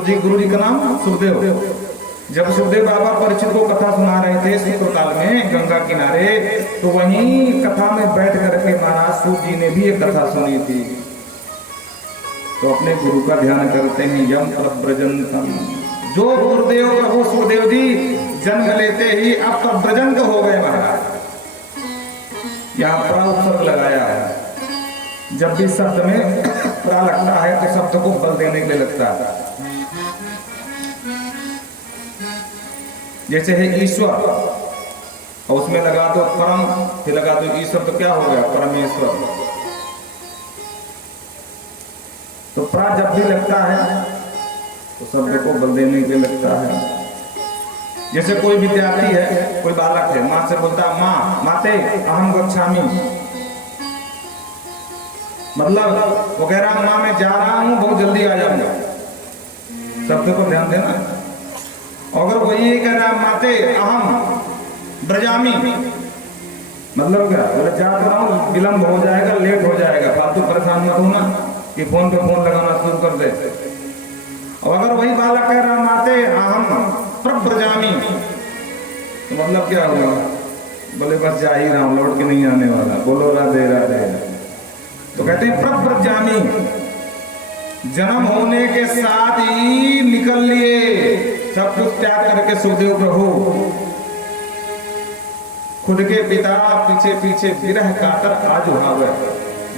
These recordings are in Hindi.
जी गुरु जी का नाम सुखदेव। जब सुखदेव बाबा परीक्षित को कथा सुना रहे थे शीतकाल में गंगा किनारे, तो वहीं कथा में बैठ करके महाराज सूत जी ने भी एक कथा सुनी थी। तो अपने गुरु का ध्यान करते हैं। यम प्रव्रजंतम, जो गुरुदेव प्रभु सुखदेव जी जन्म लेते ही अब प्रव्रजंत हो गए महाराज। यहाँ प्रा उपसर्ग लगाया है। जब भी शब्द में प्रा लगता है तो शब्द को बल देने के लिए लगता है। जैसे है ईश्वर, और उसमें लगा दो परम, फिर लगा दो ईश्वर, तो क्या हो गया? परमेश्वर। तो प्रा जब भी लगता है तो शब्द को बल देने के लिए लगता है। जैसे कोई विद्यार्थी है, कोई बालक है, माँ से बोलता है माँ माते अहम गच्छामि, मतलब वो कह रहा माँ मैं जा रहा हूं, बहुत जल्दी आ जाऊंगा। शब्द को ध्यान देना। अगर वही कह रहा माते अहम ब्रजामी, मतलब क्या? बोले जा तो रहा हूं, विलंब हो जाएगा, लेट हो जाएगा, फालतू परेशान मत होना कि फोन पे फोन लगाना शुरू कर दे। और अगर वही बालक कह रहा माते अहम प्रब्रजामी, तो मतलब क्या हुआ? बोले बस जा ही रहा हूं, लौट के नहीं आने वाला। बोलो राधे राधे। तो कहते हैं प्रब्रजामी, जन्म होने के साथ ही निकल लिए, सब कुछ त्याग करके सुखदेव प्रभु खुद के पिता पीछे पीछे विरह कातर आज उहावे।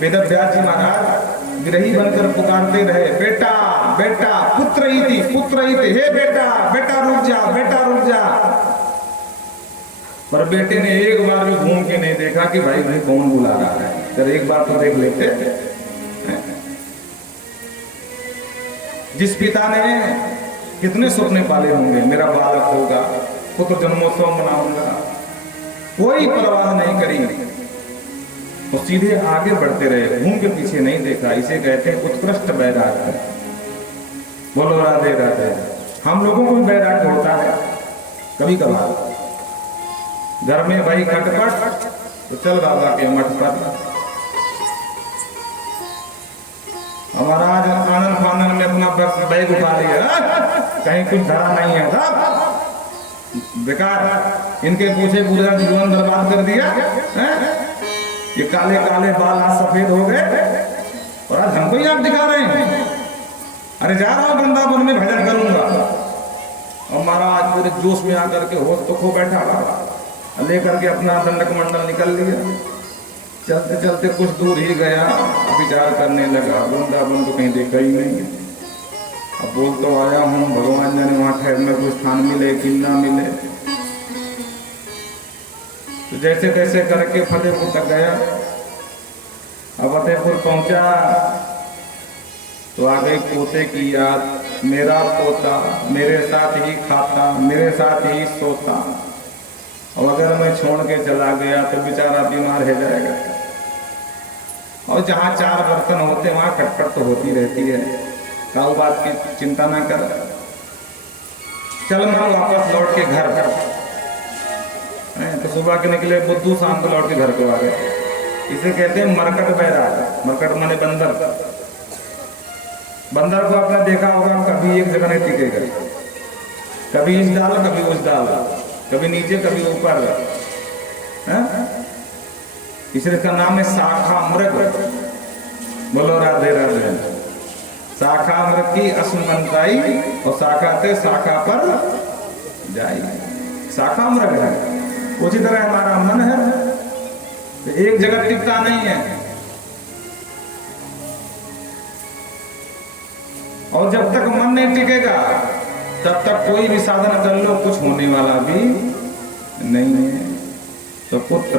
वेद व्यास जी महाराज विरही बनकर पुकारते रहे, बेटा बेटा पुत्र इति, हे बेटा बेटा रुक जा, बेटा रुक जा। पर बेटे ने एक बार भी घूम के नहीं देखा कि भाई भाई कौन बुला रहा है, अगर एक बार तो देख लेते। जिस पिता ने कितने सपने पाले होंगे, मेरा बालक होगा, पुत्र जन्मोत्सव मनाऊंगा, कोई परवाह नहीं करी, तो सीधे आगे बढ़ते रहे, घूम के पीछे नहीं देखा। इसे कहते हैं उत्कृष्ट वैराग्य। बोलो राधे राधे। हम लोगों को भी वैराग्य होता है कभी कभार। घर में भाई खटपट, तो चल बाबा के मठ पर। हमारा आज आनंद फानन में अपना बैग उठा लिया, कहीं कुछ धरा नहीं है था, बेकार। इनके पूछे पूरा जीवन बर्बाद कर दिया है? ये काले काले बाल आज सफेद हो गए और आज हमको ही आप दिखा रहे हैं। अरे जा रहा हूं वृंदावन में भजन करूंगा, और महाराज पूरे जोश में आकर के होश तो खो बैठा रहा, लेकर के अपना दंडक मंडल निकल लिया। चलते चलते कुछ दूर ही गया, विचार करने लगा वृंदावन तो कहीं देखा ही नहीं। अब बोल तो आया हूँ, भगवान जाने वहां ठहरने को स्थान मिले कि ना मिले। तो जैसे तैसे करके फतेहपुर तक गया। अब फतेहपुर पहुंचा तो आ गई पोते की याद, मेरा पोता मेरे साथ ही खाता, मेरे साथ ही सोता, और अगर मैं छोड़ के चला गया तो बेचारा बीमार हो जाएगा। और जहाँ चार बर्तन होते वहां खटपट तो होती रहती है, काल बात की चिंता ना कर। चल मैं वापस लौट के घर। तो सुबह के निकले बुद्धू, शाम को लौट के घर को आ गए। इसे कहते हैं मरकट बैराग। मरकट माने बंदर। बंदर को आपने देखा होगा, कभी एक जगह नहीं टिकेगा, कभी इस डाल कभी उस डाल, कभी नीचे कभी ऊपर। इसलिए इसका नाम है शाखा मृग। बोलो राधे राधे। शाखा मृग की असुमनताई, और शाखा से शाखा पर जाई, शाखा मृग है। उसी तरह हमारा मन है, एक जगह टिकता नहीं है। और जब तक मन नहीं टिकेगा तब तक कोई भी साधन कर लो, कुछ होने वाला भी नहीं है। तो पुत्र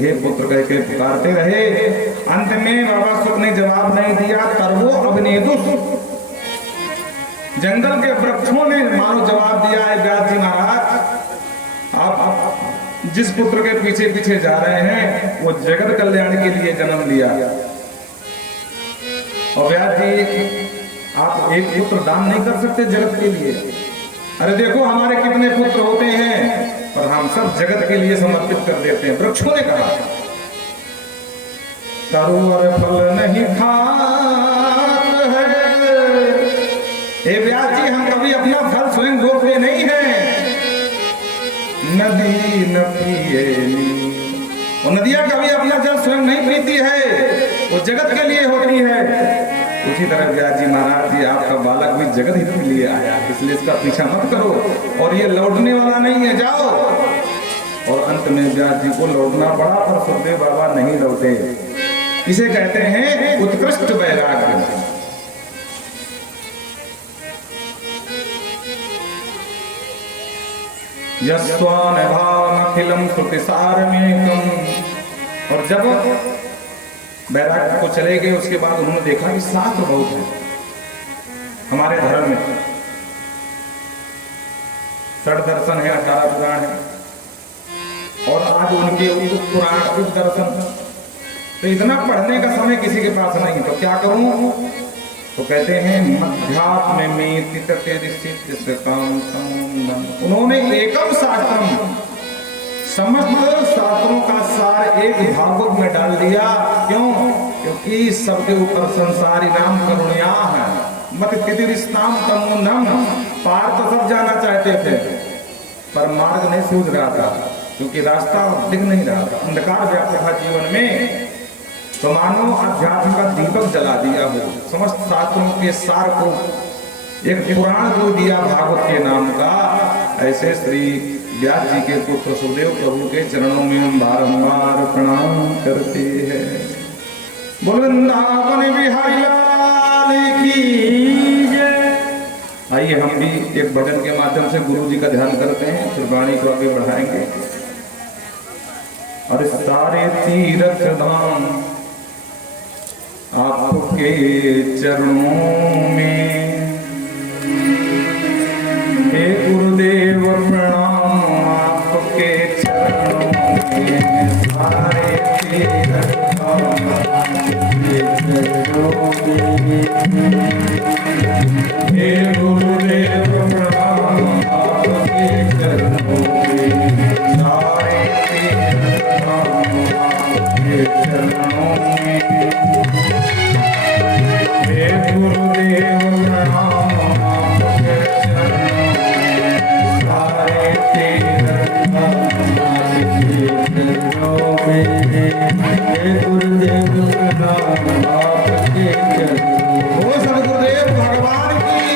हे पुत्र कह के पुकारते रहे। अंत में बाबा सुख ने जवाब नहीं दिया, तरवो अभिनेदुस, जंगल के वृक्षों ने मानो जवाब दिया है, व्यास जी महाराज आप जिस पुत्र के पीछे पीछे जा रहे हैं वो जगत कल्याण के लिए जन्म लिया। और व्यास जी आप एक पुत्र दान नहीं कर सकते जगत के लिए? अरे देखो हमारे कितने पुत्र होते हैं, पर हम सब जगत के लिए समर्पित कर देते हैं। वृक्षों ने कहा तरुवर फल नहीं खात है, हे व्यास जी, हम कभी अपना फल स्वयं भोगते नहीं हैं। नदी न पिए नीर, और नदियां कभी अपना जल स्वयं नहीं पीती है, वो जगत के लिए होती है। उसी तरह व्यास जी महाराज जी, आपका बालक भी जगत ही के लिए आया, इसलिए इसका पीछा मत करो, और ये लौटने वाला नहीं है, जाओ। और अंत में व्यास जी को लौटना पड़ा, पर सुखदेव बाबा नहीं लौटे। इसे कहते हैं उत्कृष्ट वैराग्य। यस्वानभामखिलम श्रुतिसारमेकम। और जब बैराग को चले गए, उसके बाद उन्होंने देखा कि शास्त्र बहुत है हमारे धर्म में, षड दर्शन है, 18 पुराण है, और आज उनके पुराण उप दर्शन, तो इतना पढ़ने का समय किसी के पास नहीं, तो क्या करूं? तो कहते हैं मध्यात्म में उन्होंने एकम शास्त्रम, समस्त शास्त्रों का सार एक भागवत में डाल दिया। क्यों? क्योंकि सबके ऊपर संसारी नाम करुणिया है। मत तितिरिस्ताम तमुन्नम, पार तो सब जाना चाहते थे, पर मार्ग नहीं सूझ रहा था, क्योंकि रास्ता दिख नहीं रहा था, अंधकार व्याप्त था जीवन में। तो मानो अध्यात्म का दीपक जला दिया हो, समस्त शास्त्रों के सार को एक पुराण जो दिया भागवत के नाम का। ऐसे श्री व्यास जी के पुत्र सुखदेव प्रभु के चरणों में हम बारंबार प्रणाम करते हैं। बोल वृंदावन बिहारी लाल की जय। आइए हम भी एक भजन के माध्यम से गुरु जी का ध्यान करते हैं, फिर वाणी को आगे बढ़ाएंगे। और सारे तीर्थ धाम आपके चरणों में, हे गुरुदेव प्रणाम आपके चरणों में। सारे तीर्थ धाम आपके चरणों में, हे गुरुदेव प्रणाम आपके चरणों में। सारे तीर्थ धाम आपके चरणों में, हे गुरुदेव प्रणाम आपके चरणों में। सारे तीर्थ धाम आपके चरणों में, हे गुरुदेव प्रणाम आपके चरणों में। ओ सद्गुरुदेव भगवान की।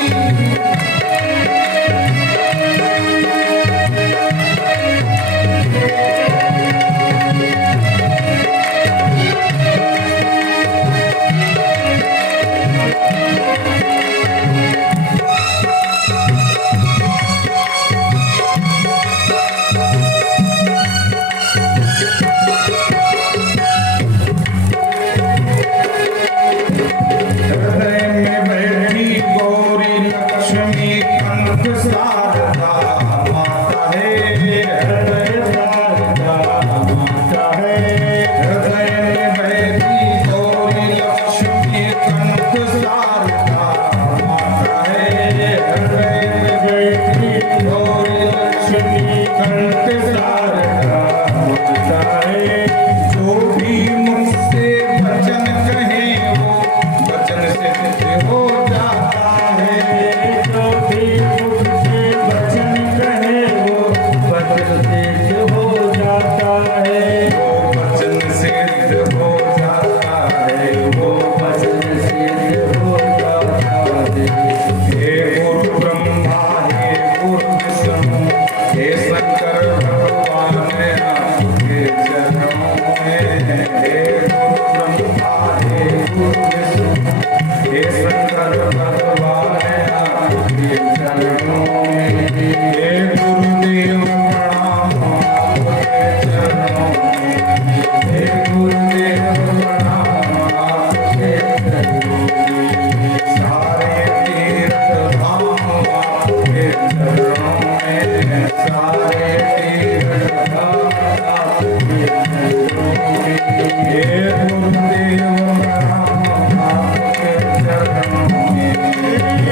हे गुरुदेव प्रणाम आपके चरणों में।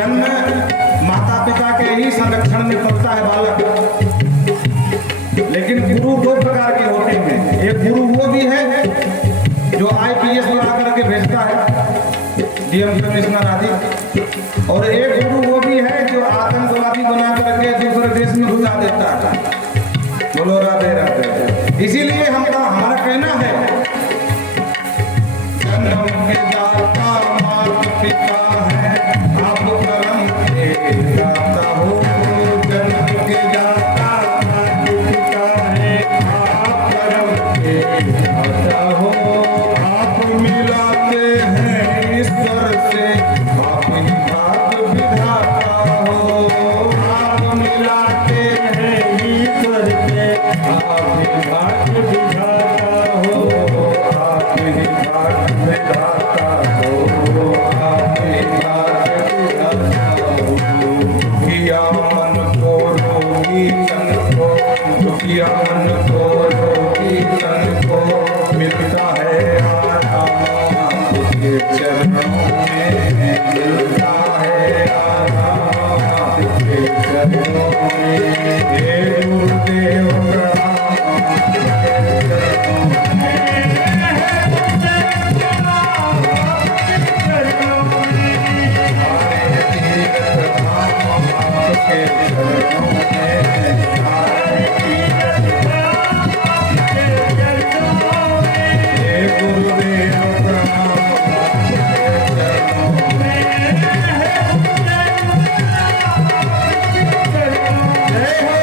जन्म माता पिता के ही संरक्षण में पलता है बालक, लेकिन गुरु दो प्रकार के होते हैं। एक गुरु वो भी है जो IPS बना करके भेजता है, डीएम कमिश्नर आदि, और एक गुरु वो भी है जो आतंकवादी बना करके दूसरे देश में घुसा देता है। बोलो राधे राधे। इसीलिए हमारा कहना है, जन्म के दाता माता पिता है, आप कर्म के दाता हो। जन्म के दाता माता पिता है, आप कर्म के दाता हो। आप मिलाते हैं ईश्वर से, आप ही बात विधाता हो। आप मिलाते हैं ईश्वर से, आप ही बात विधाता हो। आप ही बात विधाता हो। आप ही बात विधाता हो। किया मन को रोगी तन को, दुखिया मन को रोगी तन को, मिलता है आराम उसके चरणों में, मिलता है आराम उसके चरणों में। हे गुरुदेव प्रणाम आपके चरणों में, सारे तीर्थ धाम आपके चरणों में, सारे तीर्थ धाम आपके चरणों में। हे गुरुदेव प्रणाम आपके चरणों में। जय हो।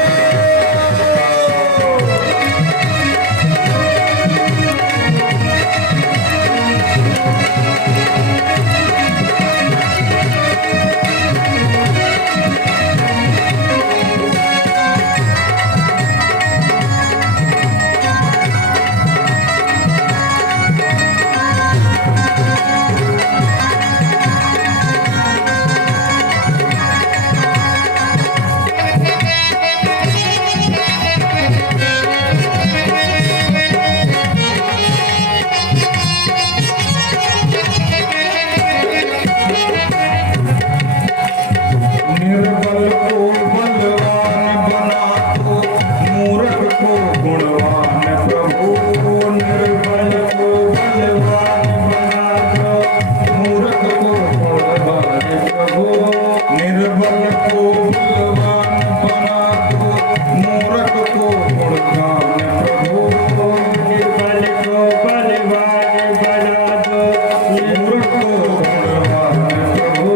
निर्बल को बलवान बना दो, मूर्ख को गुणवान प्रभु। निर्बल को बलवान बना दो, मूर्ख को गुणवान प्रभु। निर्बल को बलवान बना दो, मूर्ख को गुणवान प्रभु। निर्बल को बलवान बना दो, मूर्ख को गुणवान प्रभु।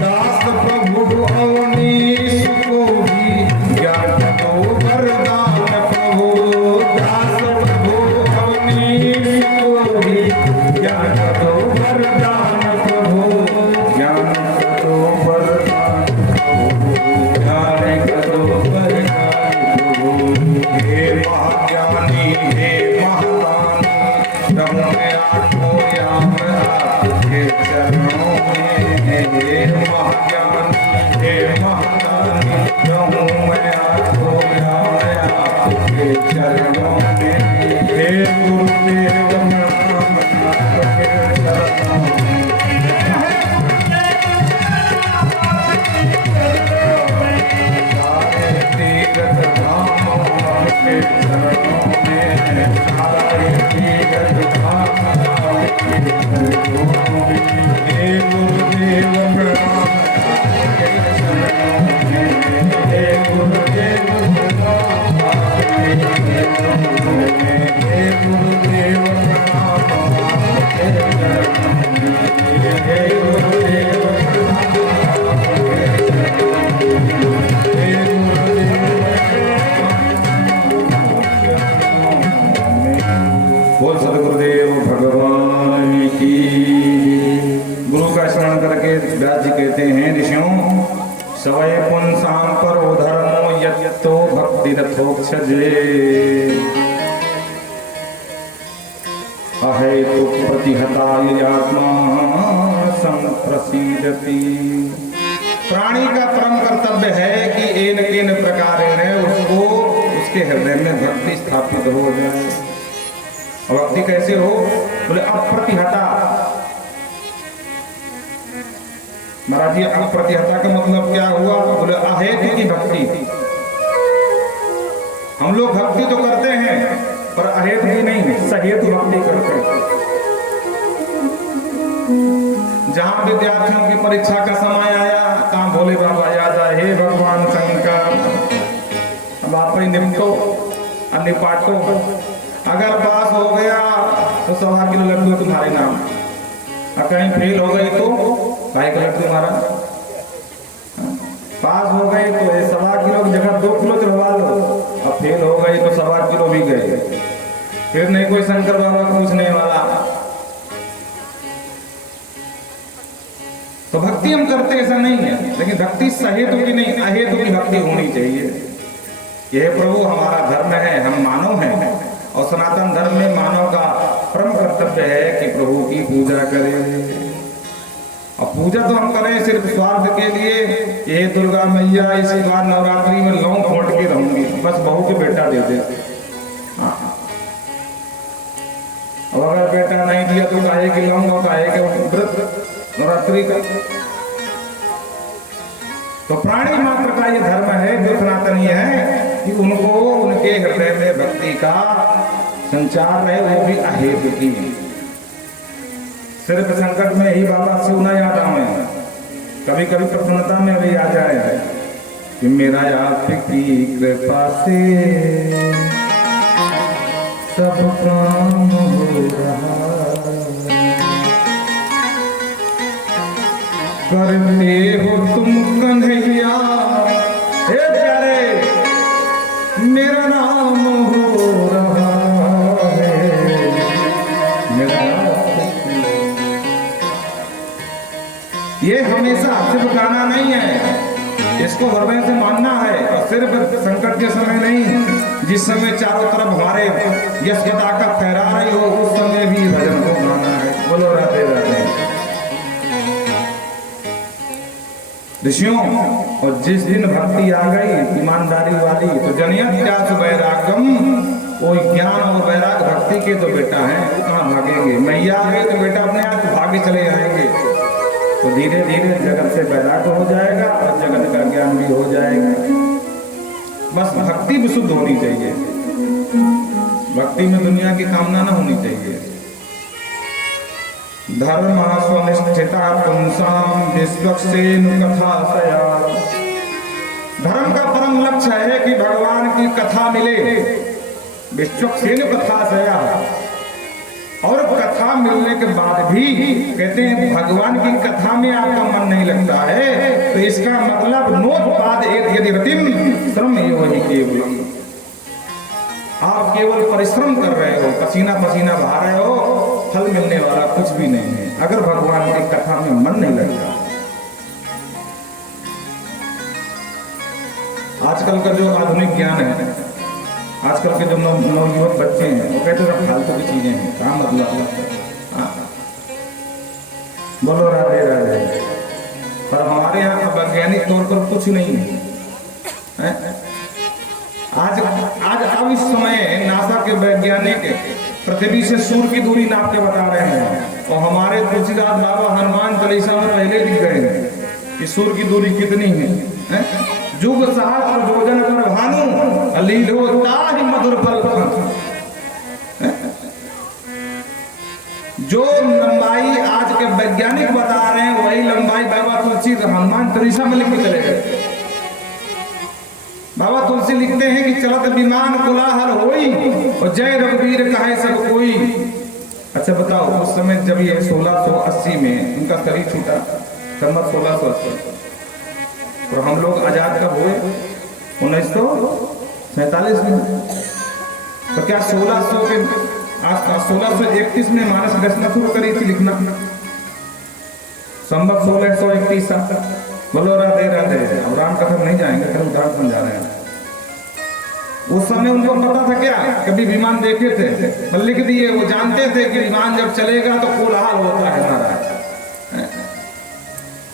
दास प्रभु अवनीश को भी ज्ञान दो वरदान प्रभु। दास प्रभु अवनीश को भी ज्ञान दो वरदान प्रभु। ज्ञान दो वरदान प्रभु, ज्ञान दो वरदान प्रभु। हे महाज्ञानी हे महादानी, प्रभु मैं आठों याम आपके चरणों में। हे महाज्ञानी हे महादानी, प्रभु मैं आठों याम आपके चरणों में। हे गुरुदेव प्रणाम आपके चरणों में। सारे तीर्थ धाम आपके चरणों में, सारे तीर्थ धाम आपके चरणों में। हे गुरुदेव प्रणाम आपके चरणों में। हे गुरुदेव प्रणाम आपके चरणों में। हे गुरुदेव प्रणाम आपके चरणों में। हे गुरुदेव प्रणाम आपके चरणों में। हे गुरुदेव बोल सदगुरुदेव भगवान की। गुरु का स्मरण करके व्यास जी कहते हैं, ऋषियों सवय पुंसाम परो धर्मो यत्तो भक्ति रथोक्षजे। अहेतु प्रतिहताय आत्मा संप्रसीदति। प्राणी का परम कर्तव्य है कि एन केन प्रकारेण उसको उसके हृदय में भक्ति स्थापित हो जाए। भक्ति कैसे हो? बोले अप्रतिहता, महाराज जी अप्रतिहता का मतलब क्या हुआ? बोले अहेतु की भक्ति। हम लोग भक्ति तो करते हैं पर अहेतु की नहीं, सहेतु भक्ति करते हैं। जहां विद्यार्थियों की परीक्षा का समय आया, तहां भोले बाबा याद आए, हे भगवान शंकर अब आप ही निपटो निपाटो। अगर पास हो गया तो 1.25 किलो लड्डू तुम्हारे नाम, और कहीं फेल हो गई तो 2 किलो तुम्हारा। पास हो गई तो 1.25 किलो की जगह 2 किलो चढ़वा लो, अब फेल हो गई तो 1.25 किलो भी गए, फिर नहीं कोई शंकर बाबा को पूछने वाला। तो भक्ति हम करते ऐसा नहीं है, लेकिन भक्ति सहेतु की नहीं अहेतु की भक्ति होनी चाहिए। यह प्रभु हमारा धर्म है, हम मानव हैं और सनातन धर्म में मानव का परम कर्तव्य है कि प्रभु की पूजा करें। और पूजा तो हम करें सिर्फ स्वार्थ के लिए, ये दुर्गा मैया इसी बार नवरात्रि में लौंग फोड़ के रहूंगी, बस बहू के बेटा दे दे। और अगर बेटा नहीं दिया तो काहे कि लौंग और काहे के व्रत नवरात्रि का। तो प्राणी मात्र का ये धर्म है जो सनातनीय है कि उनको उनके हृदय में भक्ति का संचार रहे, वो भी अहेतु की। सिर्फ संकट में ही बाबा शिव न याद आए, कभी कभी प्रसन्नता में भी आ जाए कि मेरा आपकी कृपा से सब काम हो रहा, करते हो तुम कन्हैया हे प्यारे मेरा नाम हो रहा है, मेरा ये हमेशा सिर्फ गाना नहीं है, इसको हृदय से मानना है। और सिर्फ संकट के समय नहीं, जिस समय चारों तरफ हमारे यश गदा का फहरा रही हो उस समय भी भजन को गाना है। बोलो राधे राधे। ऋषियों, और जिस दिन भक्ति आ गई ईमानदारी वाली तो जनियत क्या वैरागम, वो ज्ञान और वैराग भक्ति के तो बेटा हैं, वो कहाँ भागेंगे। मैया आ गई तो बेटा अपने आप भागे चले आएंगे। तो धीरे धीरे जगत से वैराग हो जाएगा और जगत का ज्ञान भी हो जाएगा। बस भक्ति विशुद्ध होनी चाहिए, भक्ति में दुनिया की कामना न होनी चाहिए। धर्म स्वनिष्ठिता पुंसाम विश्वक्सेन कथाशया। धर्म का परम लक्ष्य है कि भगवान की कथा मिले, विश्वक्सेन कथाशया। और कथा मिलने के बाद भी कहते हैं भगवान की कथा में आपका मन नहीं लगता है तो इसका मतलब नोत्पाद यदि रतिम श्रम वही केवलम। आप केवल परिश्रम कर रहे हो, पसीना पसीना बहा रहे हो, फल मिलने वाला कुछ भी नहीं है अगर भगवान की कथा में मन नहीं लगता। आजकल का जो आधुनिक ज्ञान है, आजकल के जो नवयुवक बच्चे हैं वो कहते हैं फालतू की चीजें हैं, क्या मतलब। बोलो राधे राधे। पर हमारे यहाँ का वैज्ञानिक तौर पर कुछ नहीं है। आज अब इस समय नासा के वैज्ञानिक पृथ्वी से सूर्य की दूरी नाप के बता रहे हैं और हमारे तुलसीदास बाबा हनुमान चालीसा में पहले लिख गए हैं कि सूर्य की दूरी कितनी है। जुग सहस्त्र योजन पर भानु लीलो ताहि मधुर फल। जो लंबाई आज के वैज्ञानिक बता रहे हैं वही लंबाई बाबा तुलसी हनुमान चालीसा में लिख के चले गए। बाबा तुलसी लिखते हैं कि चलत विमान कोलाहल होई और जय रघुवीर कहे सब कोई। अच्छा बताओ, उस समय जब ये 1680 में उनका शरीर छूटा, संवत 1680, और हम लोग आजाद कब हुए? 1947 में। तो क्या 1631 में मानस रचना शुरू करी थी लिखना? संवत 1631। बोलो राधे राधे। अब राम कथा नहीं जाएंगे, कल उदाहरण समझा रहे हैं। उस समय उनको पता था क्या? कभी विमान देखे थे पर लिख दिए। वो जानते थे कि विमान जब चलेगा तो कोलाहल होता है हमारा,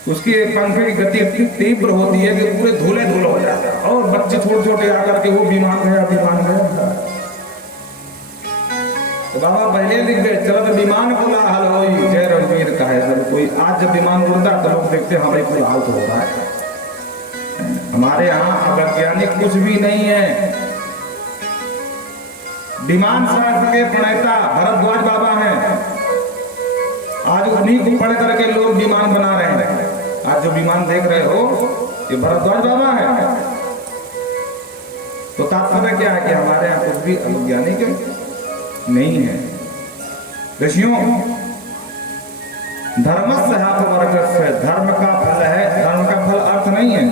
उसकी पंखे की गति इतनी तीव्र होती है कि पूरे धूले धूल हो जाता है और बच्चे छोटे छोटे आकर के वो विमान गया। तो बाबा पहले लिख गए चलो विमान बोला हाल हो जय रणवीर का है सब कोई। आज जब विमान उड़ता तो लोग देखते हैं हमारे कोई हाल तो हो रहा है। हमारे यहाँ वैज्ञानिक कुछ भी नहीं है। विमान शास्त्र के प्रणेता भरद्वाज बाबा हैं। आज उन्हीं को पढ़ करके लोग विमान बना रहे हैं। आज जो विमान देख रहे हो ये भरद्वाज बाबा है। तो तात्पर्य क्या है कि हमारे यहाँ कुछ भी अवैज्ञानिक नहीं है। ऋषियों धर्मस्यापवर्ग से धर्म का फल है। धर्म का फल अर्थ नहीं है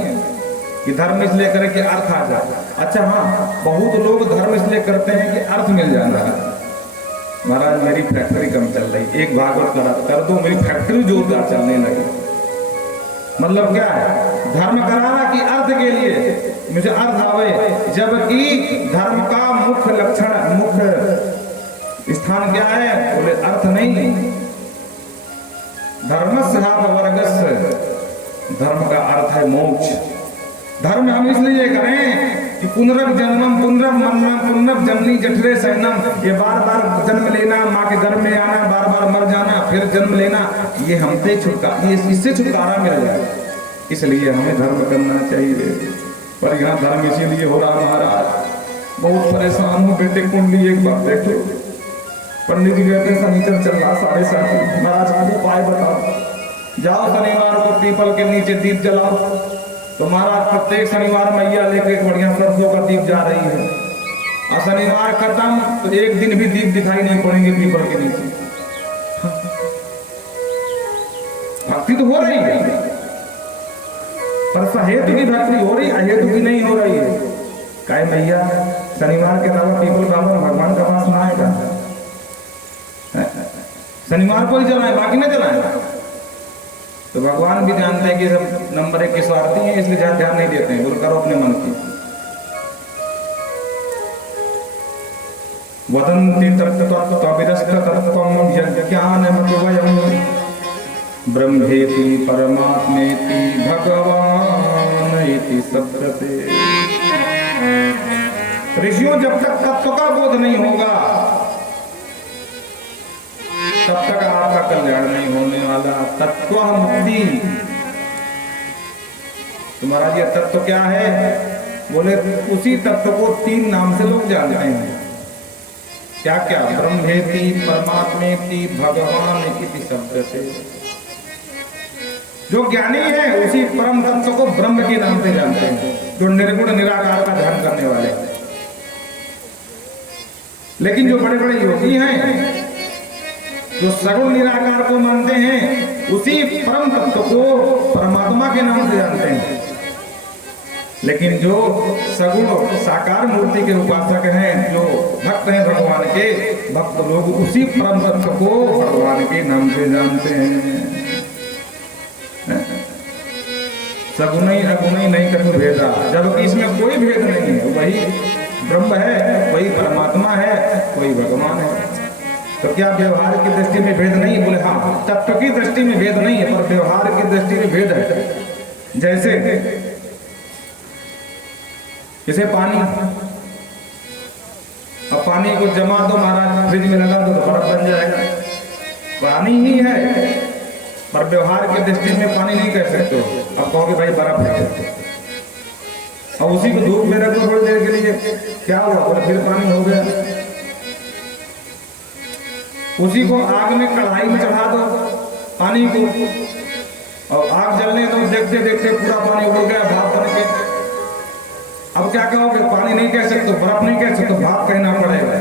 कि धर्म इसलिए करे कि अर्थ आ जाए। अच्छा हाँ, बहुत लोग धर्म इसलिए करते हैं कि अर्थ मिल जाना है। महाराज मेरी फैक्ट्री कम चल रही, एक भागवत कर दो मेरी फैक्ट्री जोरदार चलने लगी। मतलब क्या है? धर्म कराना कि अर्थ के लिए मुझे अर्थ आवे, जबकि धर्म का मुख्य लक्षण मुख्य स्थान क्या है? बोले अर्थ नहीं। धर्मस्यापवर्गस्य धर्म का अर्थ है मोक्ष। धर्म हम इसलिए करें कि पुनर्जन्मम पुनर्मरणम पुनर्जन्मनी जठरे शयनम, ये बार बार जन्म लेना, माँ के गर्भ में आना, बार बार मर जाना, फिर जन्म लेना, ये हमसे छुटकारा, ये इससे छुटकारा मिल जाए। इसलिए हमें धर्म करना चाहिए। पर यहाँ धर्म इसीलिए हो रहा महाराज, बहुत परेशान हूँ बेटे कुंडली एक बार देख लो। पंडित जी कहते हैं शनिचर चल रहा 7:30, महाराज आज उपाय बताओ। जाओ शनिवार को पीपल के नीचे दीप जलाओ। तो महाराज प्रत्येक शनिवार मैया लेके एक बढ़िया सरसों का दीप जा रही है, और शनिवार खत्म तो एक दिन भी दीप दिखाई नहीं पड़ेंगे पीपल के नीचे। भक्ति तो हो रही है, पर सहेतु की भक्ति हो रही, अहेतु की नहीं हो रही है। कहे मैया शनिवार के अलावा पीपल बाबा भगवान का पास ना आएगा, शनिवार को ही जलाए बाकी नहीं जलाए। तो भगवान भी जानते हैं कि सब नंबर 1 के स्वार्थी हैं, इसलिए ध्यान नहीं देते हैं। बोल करो अपने मन की। वदन्ति तत्त्वविदस्तत्त्वं यज्ञानमतुवयं ब्रह्मेति परमात्मेति भगवान इति सत्यते। ऋषियों जब तक तत्व का बोध नहीं होगा तब तक आपका कल्याण नहीं होने वाला। तत्व मुक्ति, तुम्हारा ये तत्व क्या है? बोले उसी तत्व को 3 नाम से लोग जानते हैं। क्या क्या? ब्रह्मेति परमात्मेति भगवान इति शब्द से। जो ज्ञानी है उसी परम तत्व को ब्रह्म के नाम से जानते हैं, जो निर्गुण निराकार का ध्यान करने वाले। लेकिन जो बड़े बड़े योगी हैं जो सगुण निराकार को मानते हैं, उसी परम तत्व को परमात्मा के नाम से जानते हैं। लेकिन जो सगुण साकार मूर्ति के उपासक हैं, जो भक्त हैं भगवान के, भक्त लोग उसी परम तत्व को भगवान के नाम से जानते हैं। सगुण ही अगुण ही नहीं कभी भेदा, जबकि इसमें कोई भेद नहीं है। वही ब्रह्म है, वही परमात्मा है, वही भगवान है। तो क्या व्यवहार की दृष्टि में भेद नहीं? बोले हाँ, तत्व की दृष्टि में भेद नहीं है, पर व्यवहार की दृष्टि में भेद है। जैसे पानी, अब पानी को जमा दो महाराज, फ्रिज में लगा दो तो बर्फ बन जाएगा। पानी ही है, पर व्यवहार की दृष्टि में पानी नहीं कह सकते हो। अब कहोगे भाई बर्फ है, और उसी को धूप में रखो थोड़ी देर के लिए, क्या हुआ? बोले फिर पानी हो गया। उसी को आग में कढ़ाई में चढ़ा दो पानी को, और आग जलने दो, देखते देखते पूरा पानी उड़ गया भाप बन के। अब क्या कहोगे? पानी नहीं कह सकते, बर्फ नहीं कह सकते, भाप कहना पड़ेगा।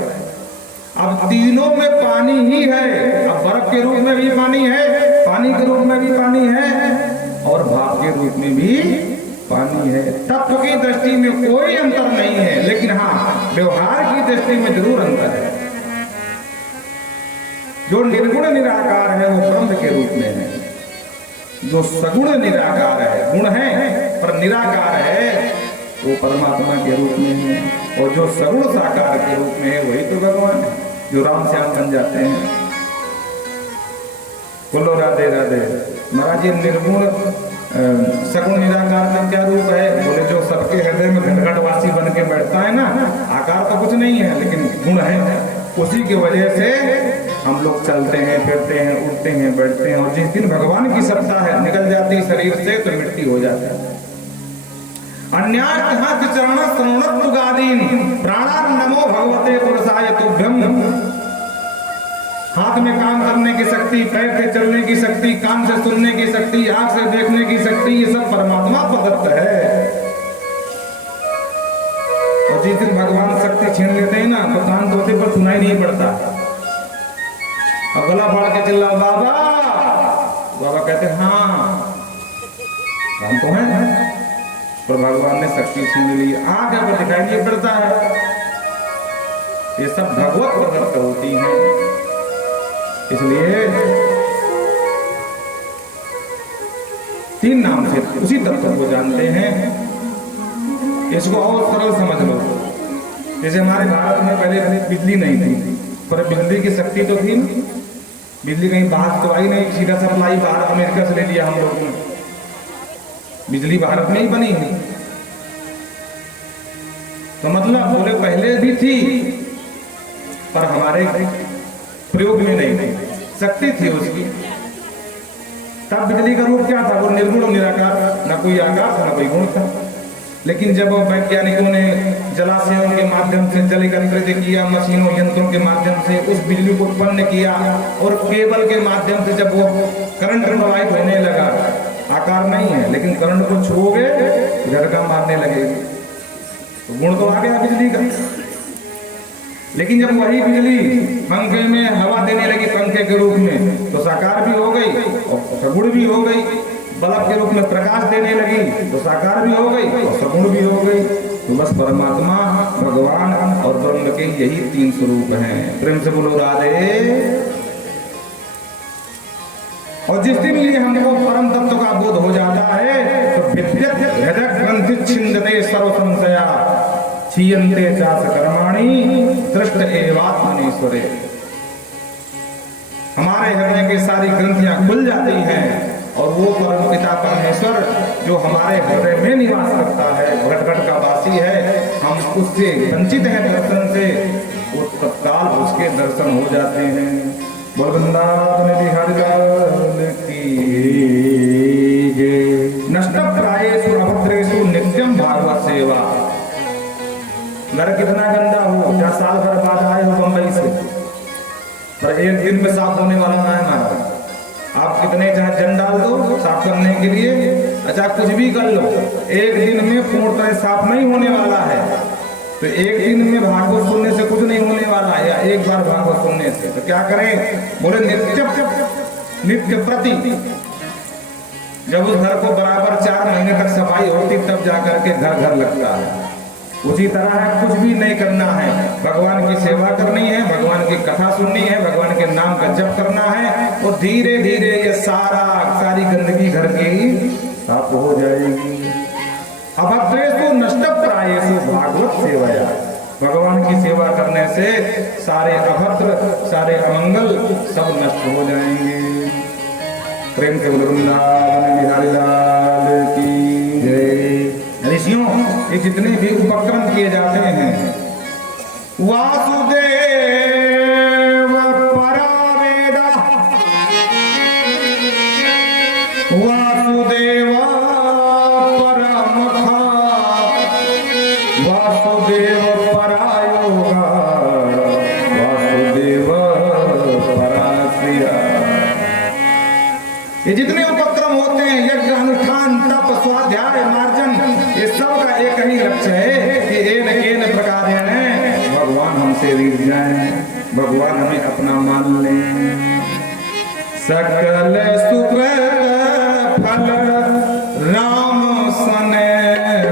अब तीनों में पानी ही है। अब बर्फ के रूप में भी पानी है, पानी के रूप में भी पानी है, और भाप के रूप में भी पानी है। तत्व की दृष्टि में कोई अंतर नहीं है, लेकिन हाँ व्यवहार की दृष्टि में जरूर अंतर है। जो निर्गुण निराकार है वो ब्रह्म के रूप में है, जो सगुण निराकार है, गुण है पर निराकार है, वो परमात्मा के रूप में है। और जो सगुण साकार के रूप में है वही तो भगवान है, जो राम श्याम बन जाते हैं। बोलो राधे राधे। महाराज ये निर्गुण सगुण निराकार का क्या रूप है? बोले जो सबके हृदय में घटघटवासी बन के बैठता है ना, आकार तो कुछ नहीं है लेकिन गुण है। उसी की वजह से हम लोग चलते हैं, फिरते हैं, उठते हैं, बैठते हैं, और जिस दिन भगवान की सत्ता है निकल जाती शरीर से तो मृत्यु हो जाती है। अन्यार्थ चरण श्रवणत्व गादीन प्राणार नमो भगवते पुरुषाय तुभ्यम। हाथ में काम करने की शक्ति, पैर से चलने की शक्ति, कान से सुनने की शक्ति, आंख से देखने की शक्ति, ये सब परमात्मा प्रदत्त है। और जिस दिन भगवान शक्ति छीन लेते हैं ना तो कान तोते पर सुनाई नहीं पड़ता, और गला फाड़ के चिल्ला बाबा, बाबा कहते हाँ हम तो हैं, पर भगवान ने शक्ति छीन ली, आंख पर दिखाई नहीं पड़ता है। ये सब भगवत प्रदत्त होती हैं। इसलिए 3 नाम से उसी तत्व को जानते हैं। इसको और सरल समझ लो, जैसे हमारे भारत में पहले बिजली नहीं थी, पर बिजली की शक्ति तो थी ना। बिजली कहीं बाहर तो आई नहीं, सीधा सप्लाई बाहर अमेरिका से ले लिया हम लोगों ने। बिजली भारत में ही बनी है, तो मतलब बोले पहले भी थी पर हमारे प्रयोग में नहीं थी, शक्ति थी उसकी। तब बिजली का रूप क्या था? वो निर्गुण निराकार, न कोई आकार था न कोई गुण था। लेकिन जब वैज्ञानिकों ने जलाशयों के माध्यम से जल एकत्रित किया, मशीनों यंत्रों के माध्यम से उस बिजली को उत्पन्न किया, और केबल के माध्यम से जब वो करंट प्रवाहित होने लगा, आकार नहीं है लेकिन करंट को छुओगे झटका मारने लगेगी, तो गुण तो आ गया बिजली का। लेकिन जब वही बिजली पंखे में हवा देने लगी पंखे के रूप में, तो साकार भी हो गई और सगुण भी हो गई। बल्ब के रूप में प्रकाश देने लगी तो साकार भी हो गई और सगुण भी हो गई। तो बस परमात्मा, भगवान और ब्रह्म के यही 3 स्वरूप हैं। प्रेम से बोलो राधे। और जिस दिन ये हमको परम तत्व का बोध हो जाता है तो विद्यत हृदय ग्रंथि छिंदते सर्व संशया क्षीयन्ते चास कर्माणि दृष्ट एवात्मनेश्वरे। हमारे हृदय की सारी ग्रंथियां खुल जाती हैं और वो परम पिता परमेश्वर जो हमारे हृदय में निवास करता है, घट घट का वासी है, हम उससे वंचित हैं दर्शन से, वो तत्काल उसके दर्शन हो जाते हैं। बोल वृंदावन बिहारी लाल की जय। नष्ट प्रायेषु अभद्रेषु नित्यम भागवत सेवा। घर कितना गंदा हो, जहाँ साल भर बाद आए हो बंबई से, पर एक दिन में साफ होने वाला ना है हमारा। आप कितने जहाँ जन डाल दो साफ करने के लिए, अच्छा कुछ भी कर लो, एक दिन में पूर्ण तरह साफ नहीं होने वाला है। तो एक दिन में भागवत सुनने से कुछ नहीं होने वाला है, या एक बार भागवत सुनने से। तो क्या करें? बोले नित्य प्रति। जब उस घर को बराबर 4 महीने तक सफाई होती तब जाकर के घर घर लगता है। उसी तरह है, कुछ भी नहीं करना है, भगवान की सेवा करनी है, भगवान की कथा सुननी है, भगवान के नाम का जप करना है, और धीरे धीरे ये सारी गंदगी घर की साफ हो जाएगी। अभद्रेषु नष्ट प्रायेषु भागवत सेवया। भगवान की सेवा करने से सारे अभद्र, सारे अमंगल सब नष्ट हो जाएंगे। प्रेम से वृंदावन बिहारी लाल की जय। ऋषियों, ये जितने भी उपक्रम किए जाते हैं, वासुदेव परावेद, वासुदेव परमथा, वासुदेव परायोगा, वासुदेव पराश्रिया। ये जितने उपक्रम होते हैं, यज्ञ, अनुष्ठान, तप, स्वाध्याय, मार्जन, ये सब का एक ही लक्ष्य है कि एन प्रकार भगवान हमसे रीत जाए, भगवान हमें अपना मान लें। सकल सुख फल राम सने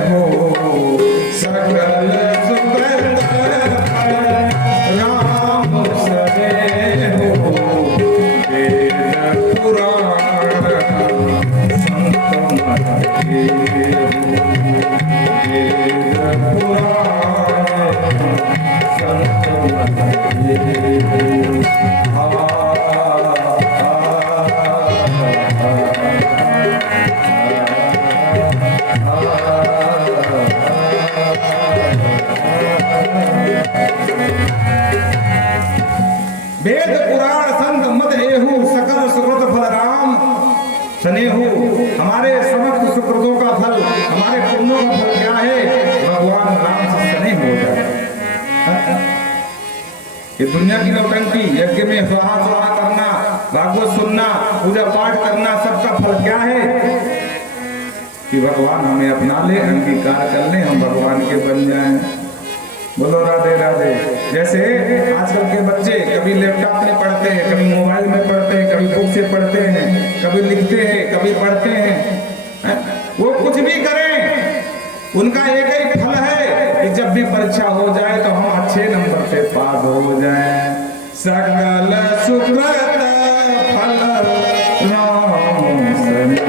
हो, सकल सुख फल राम सने हो, वेद पुराण संत मते हो, वेद पुराण संत मते हो। वेद पुराण संत मत एहू सकल सुकृत फल राम स्नेहू। हमारे समस्त सुकृतों का फल, हमारे पुण्यों का फल क्या है? भगवान राम से स्नेह हो जाए। ये दुनिया की नौटंकी, यज्ञ में स्वाहा स्वाहा करना, भागवत सुनना, पूजा पाठ करना, सबका फल क्या है? कि भगवान हमें अपना ले, अंगीकार कर ले, हम भगवान के बन जाएं। बोलो राधे राधे। जैसे आजकल के बच्चे कभी लैपटॉप में पढ़ते हैं, कभी मोबाइल में पढ़ते हैं, कभी बुक से पढ़ते हैं, कभी लिखते हैं, कभी पढ़ते हैं। वो कुछ भी करें, उनका एक ही फल है कि जब भी परीक्षा हो जाए तो हम अच्छे नंबर से पास हो जाएं। सकल सुकृत फल राम स्नेह,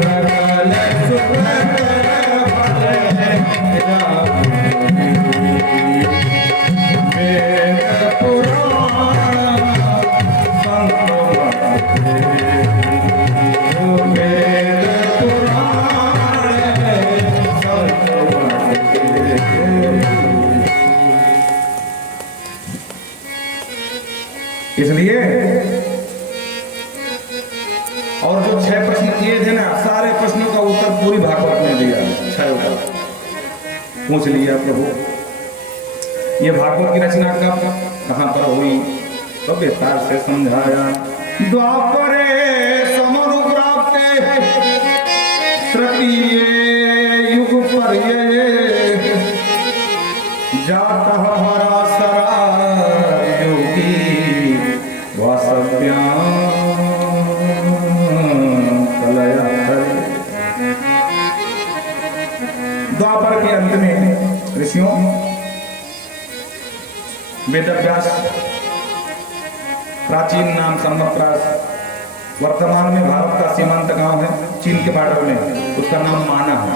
सकल सुकृत इसलिए और जो 6 प्रश्न किए थे ना, सारे प्रश्नों का उत्तर पूरी भागवत ने दिया। 6 उत्तर पूछ लिया प्रभु। ये भागवत की रचना कब कहां पर हुई तो विस्तार से समझाया। द्वापरे समरु प्राप्ते तृतीये युग पर्ये जातः पराशरा योगी वासव्यां कलया। द्वापर के अंत में ऋषियों वेदव्यास, प्राचीन नाम सम्मप्रास, वर्तमान में भारत का सीमांत गांव है चीन के बॉर्डर में, उसका नाम माना है,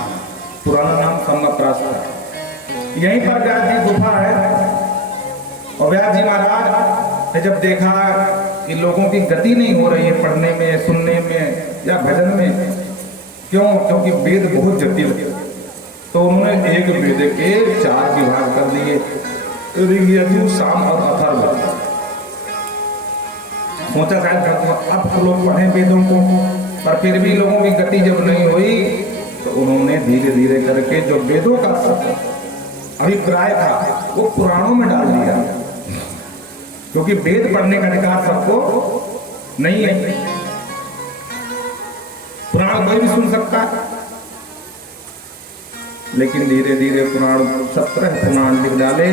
पुराना नाम सम्मप्रास था। यहीं पर व्यास जी गुफा है। और व्यास जी महाराज ने जब देखा कि लोगों की गति नहीं हो रही है पढ़ने में, सुनने में या भजन में, क्यों? क्योंकि वेद बहुत जटिल है। तो उन्होंने एक वेद के 4 विभाग कर दिए, ऋग, यजुर, साम और अथर्व। सोचा शायद अब लोग पढ़े वेदों को, पर फिर भी लोगों की गति जब नहीं हुई तो उन्होंने धीरे धीरे करके जो वेदों का अभिप्राय था वो पुराणों में डाल दिया, क्योंकि वेद पढ़ने का अधिकार सबको नहीं है। पुराण कोई भी सुन सकता है, लेकिन धीरे धीरे पुराण 17 पुराण लिख डाले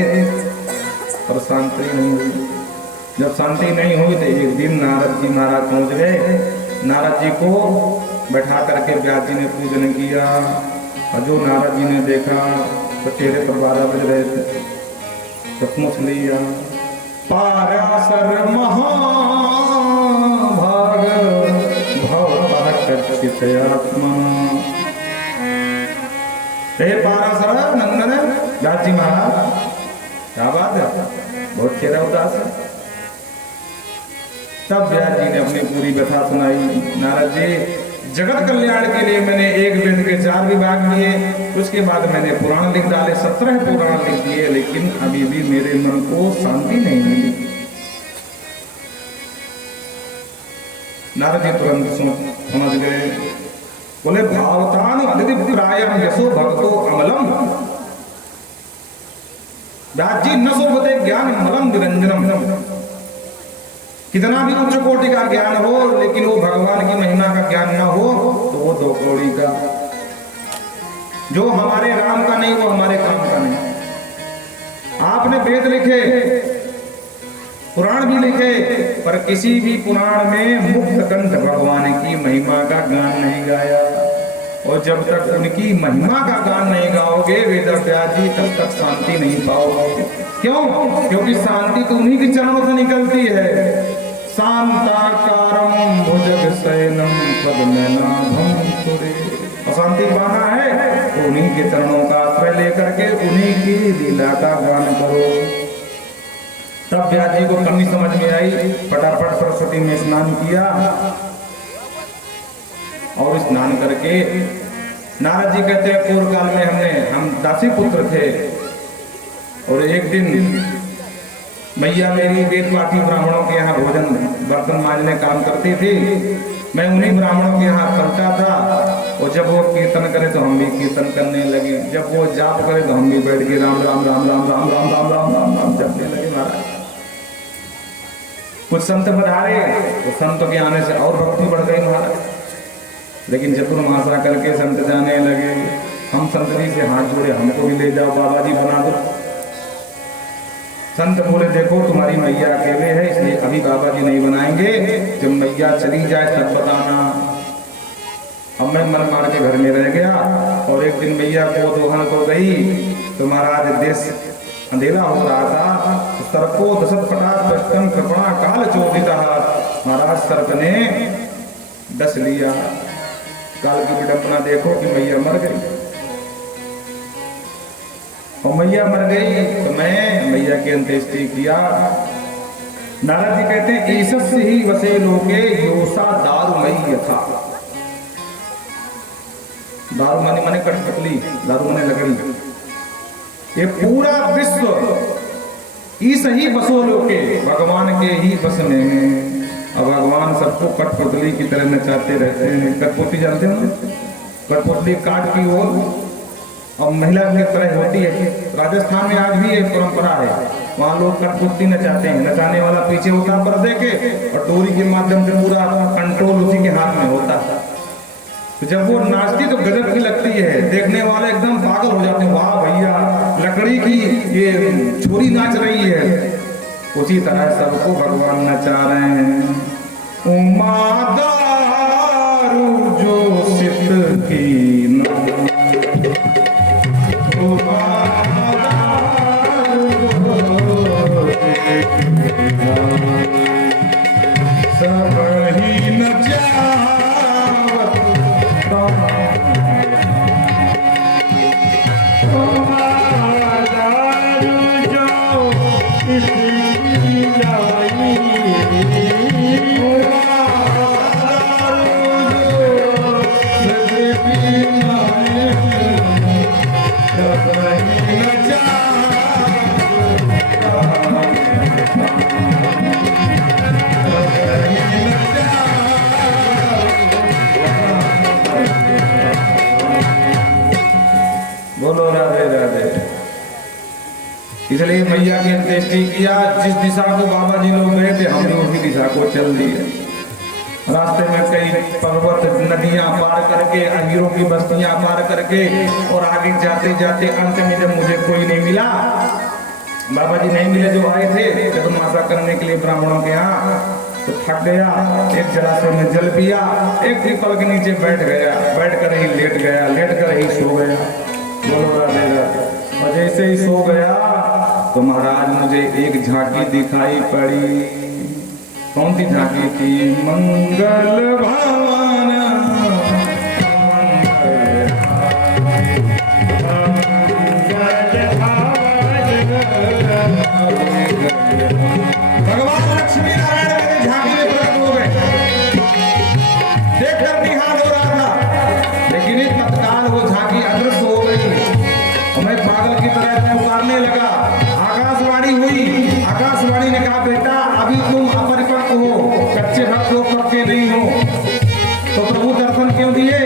और शांति नहीं हुई। जब शांति नहीं हुई तो एक दिन नारद जी महाराज पहुंच गए। नारद जी को बैठा करके व्यास जी ने पूजन किया, और जो नारद जी ने देखा तो चेहरे पर 12 बज रहे थे। तो पूछ लिया, पाराशर महाभाग भवत्मा, हे पाराशर नंदन व्यास जी महाराज, क्या बात है, बहुत चेहरा उदास है। तब व्यास जी ने अपनी पूरी कथा सुनाई। नारद जी, जगत कल्याण के लिए मैंने एक वेद के 4 विभाग लिए, उसके बाद मैंने पुराण लिख डाले, 17 पुराण लिख दिए, लेकिन अभी भी मेरे मन को शांति नहीं मिली। नारद जी तुरंत समझ गए, बोले भावतान अदिप्रायः यशो भक्तो अमलम। व्यास जी न शोभते ज्ञान मलम निरंजनम। कितना भी उच्च कोटि का ज्ञान हो, लेकिन वो भगवान की महिमा का ज्ञान ना हो तो वो 2 कौड़ी का। जो हमारे राम का नहीं वो हमारे काम का नहीं। आपने वेद लिखे, पुराण भी लिखे, पर किसी भी पुराण में मुक्त कंठ भगवान की महिमा का गान नहीं गाया। और जब तक उनकी महिमा का गान नहीं गाओगे वेदव्यास जी, तब तक शांति नहीं पाओगे। क्यों? क्योंकि शांति तो उन्हीं के चरणों से निकलती है। शांताकारम भुजगशयनम पद्मनाभम सुरे। शांति पाना है तो उन्हीं के चरणों का आश्रय लेकर के उन्हीं की लीला का गान करो। तब व्यास जी को कमी समझ में आई, फटाफट सरस्वती में स्नान किया, और स्नान करके नारद जी कहते हैं पूर्व काल में हम दासी पुत्र थे, और एक दिन मैया मेरी वेद पाठी ब्राह्मणों के यहाँ भोजन बर्तन मांजने काम करती थी। मैं उन्हीं ब्राह्मणों के यहाँ पलटा था, और जब वो कीर्तन करे तो हम भी कीर्तन करने लगे, जब वो जाप करे तो हम भी बैठ के राम राम राम राम राम राम राम राम राम राम जपने लगे महाराज। कुछ संत पधारे तो संतों के आने से और भक्ति बढ़ गई महाराज। लेकिन चतुर्मासा करके संत जाने लगे। हम संत जी से हाथ जोड़े, हमको भी ले जाओ बाबा जी बना दो। संत बोले देखो तुम्हारी मैया अकेले है, इसलिए अभी बाबा जी नहीं बनाएंगे, जब मैया चली जाए तब बताना। अब मैं मन मार के घर में रह गया, और एक दिन मैया को दोहन को गई तो महाराज देश अंधेरा हो रहा था। सर्पो दशत पटात दशकम कृपणा काल चोदिता, महाराज सर्प ने डस लिया। काल की विडंबना देखो कि मैया मर गई, और मैया मर गई तो मैं मैया की अंत्येष्टि किया। नारद जी कहते हैं ईशस ही वसे लोके योसा दारुमयी यथा। दारू माने कठपुतली, दारू माने लकड़ी। ये पूरा विश्व ईस ही बसो लोके, भगवान के ही बस में है। और भगवान सबको कठपुतली की तरह नचाते रहते हैं। कठपुतली जानते हो, कठपुतली काट की ओर और महिला की तरह होती है। राजस्थान में आज भी एक परंपरा है, वहाँ लोग कठपुतली नचाते हैं। नचाने वाला पीछे होता है पर्दे के, और डोरी के माध्यम से पूरा कंट्रोल उसी के हाथ में होता है। तो जब वो नाचती तो गजब की लगती है, देखने वाले एकदम पागल हो जाते हैं, वाह भैया लकड़ी की ये छोरी नाच रही है। उसी तरह सबको भगवान नचा रहे हैं। उमा दारू जो सिद्ध की इसलिए मैया की अंत्येष्टि किया। जिस दिशा को बाबा जी लोग गए थे हमने उसी दिशा को चल दिए। रास्ते में कई पर्वत नदियां पार करके, अहीरों की बस्तियां पार करके, और आगे जाते जाते अंत में जब मुझे कोई नहीं मिला, बाबा जी नहीं मिले जो आए थे चतुर्मासा करने के लिए ब्राह्मणों के यहाँ, तो थक गया। एक जलाशय में जल पिया, एक पीपल के नीचे बैठ गया, बैठ कर ही लेट गया, लेट कर ही सो गया। बोलो राधे राधे। और जैसे ही सो गया तो महाराज मुझे एक झांकी दिखाई पड़ी। कौन सी झांकी थी? मंगल भवन भगवान लक्ष्मी नारायण मेरी झांकी में प्रकट हो गए। देखकर निहाल हो रहा था, लेकिन एक तत्काल वो झांकी अदृश्य हो गई। मैं पागल की तरह पुकारने लगा। आकाशवाणी हुई, आकाशवाणी ने कहा बेटा अभी तुम अपरिपक्व हो, कच्चे भक्त हो, पक्के नहीं हो, तो प्रभु दर्शन क्यों दिए?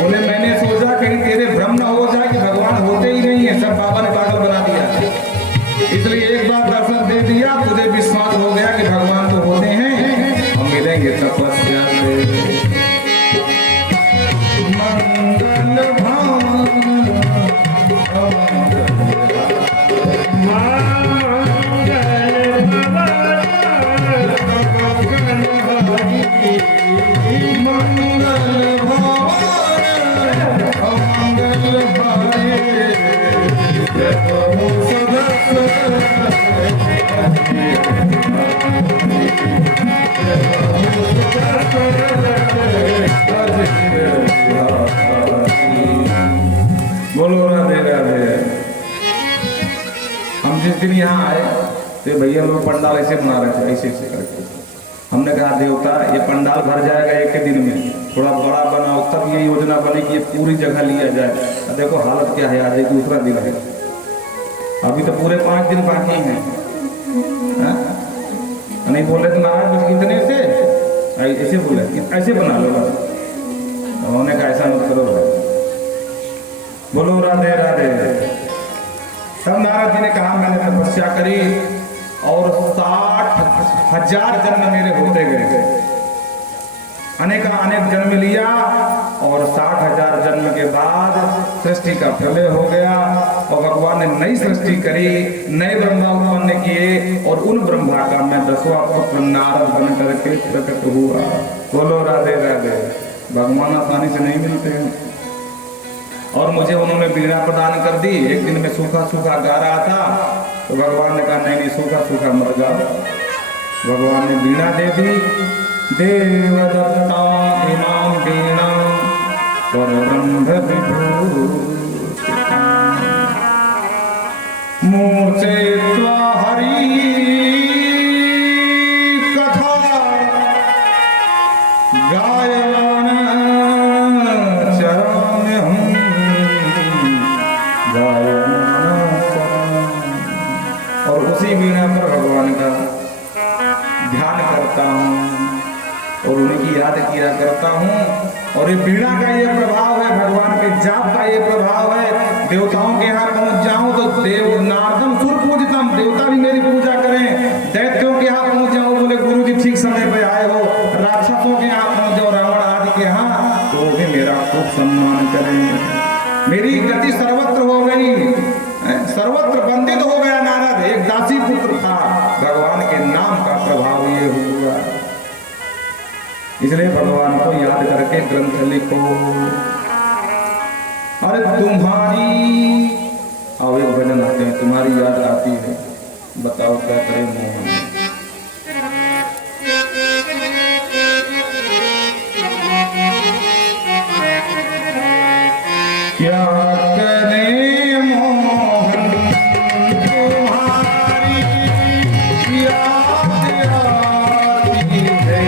बोले मैंने सोचा कहीं तेरे भ्रम न हो जाए कि भगवान होते ही नहीं है, सब बाबा ने पागल बना दिया, इसलिए एक बार दर्शन दे दिया, तुझे विश्वास हो गया कि भगवान तो होते हैं, हम मिलेंगे तपस्या से। मंगल भवन बोलो राधे राधे। हम जिस दिन यहाँ आए तो भैया लोग पंडाल ऐसे बना रहे थे, ऐसे ऐसे करके। हमने कहा देवता ये पंडाल भर जाएगा एक दिन में, थोड़ा बड़ा बनाओ, तब ये योजना बनी कि ये पूरी जगह लिया जाए। देखो हालत क्या है, आज एक दूसरा दिन है, अभी तो पूरे 5 दिन बाकी हैं। हाँ? नहीं बोले तो महाराज कुछ इतने से ऐसे बोले ऐसे बना लो बस। उन्होंने कहा ऐसा मत करो भाई, बोलो राधे राधे। तब नारद जी ने कहा मैंने तपस्या करी और 60,000 जन्म मेरे होते गए, अनेक अनेक जन्म लिया और 60,000 जन्म के बाद सृष्टि का प्रलय हो गया और भगवान ने नई सृष्टि करी, नए ब्रह्मा उत्पन्न किए और उन ब्रह्मा का मैं 10वां पुत्र नारद बन करके प्रकट हुआ। बोलो राधे राधे। भगवान आसानी से नहीं मिलते हैं और मुझे उन्होंने वीणा प्रदान कर दी। एक दिन में सूखा सूखा गा रहा था तो भगवान ने कहा नहीं सूखा सूखा मत गाओ। भगवान ने वीणा दे दी। देवदत्ता इमां वीणा परब्रह्म विभूषिता मूर्छयित्वा हरि कथा गायमान चराम्यहम् गायमान चराम्यहम्। और उसी वीणा पर भगवान का ध्यान करता हूँ और उनकी याद किया करता हूँ। और ये वीणा का ये प्रभाव है, भगवान के जाप का ये प्रभाव है। देवताओं के यहाँ पहुंच जाऊं तो देव नारदम सुर पूजतम, देवता भी मेरी पूजा करें। दैत्यों के यहाँ पहुंच जाऊं, बोले गुरु जी ठीक समय पे आए हो। राक्षसों के यहाँ पहुंच जाओ, रावण आदि के यहाँ, तो वो भी मेरा खूब सम्मान करें। मेरी गति सर्वत्र हो गई, सर्वत्र वंदित हो गया नारद। एक दासी पुत्र था, भगवान के नाम का प्रभाव ये हुआ। इसलिए भगवान को याद करके ग्रंथ लिखो। अरे तुम्हारी अब एक भजन आते हैं, तुम्हारी याद आती है, बताओ क्या करें मोहन। क्या करें मोहन तुम्हारी याद आती है।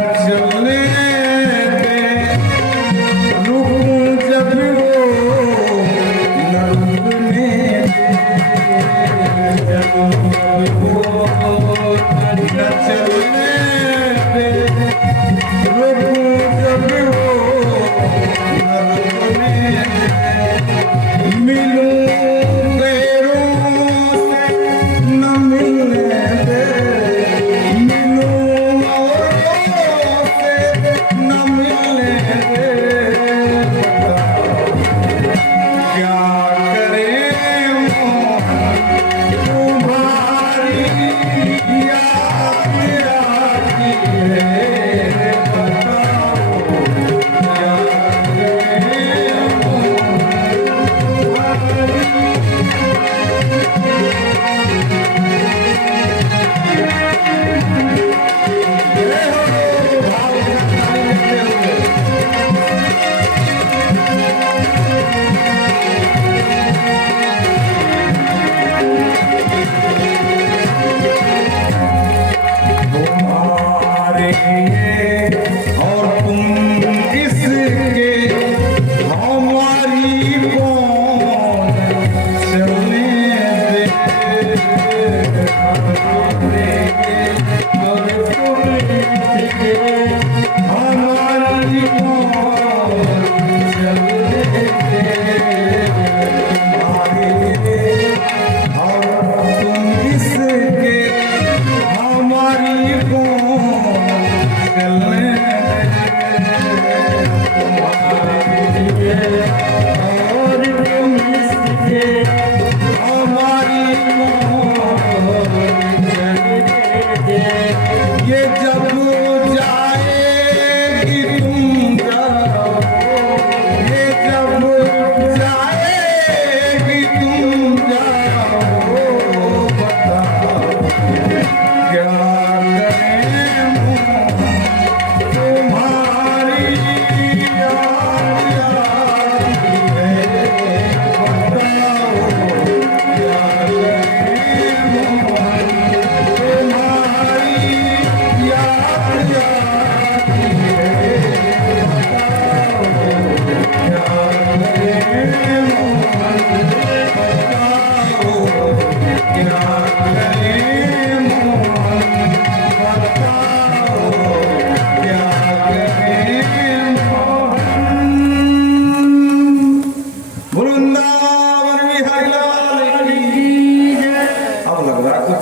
चलने दे, रुकूं जब वो न रुकने दे, जब वो न चलने दे, रुकूं जब वो न रुकने दे, मिलूं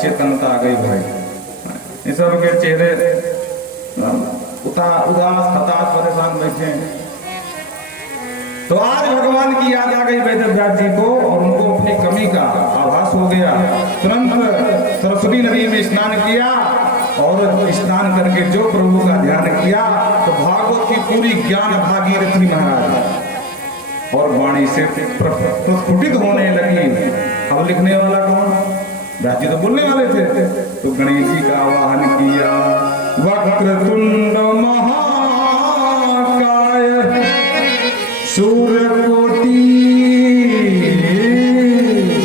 चेतनता आ गई भाई, इन सब के चेहरे उदास हताश परेशान बैठे हैं। तो आज भगवान की याद आ गई वेद व्यास जी को और उनको अपनी कमी का आभास हो गया। तुरंत सरस्वती नदी में स्नान किया और स्नान करके जो प्रभु का ध्यान किया तो भागवत की पूरी ज्ञान भागीरथी महाराज और वाणी से प्रस्फुटित होने लगी। अब लिखने वाला कौन? व्यास जी तो बोलने वाले थे। तो गणेश जी का आवाहन किया, वक्रतुंड महाकाय सूर्यकोटि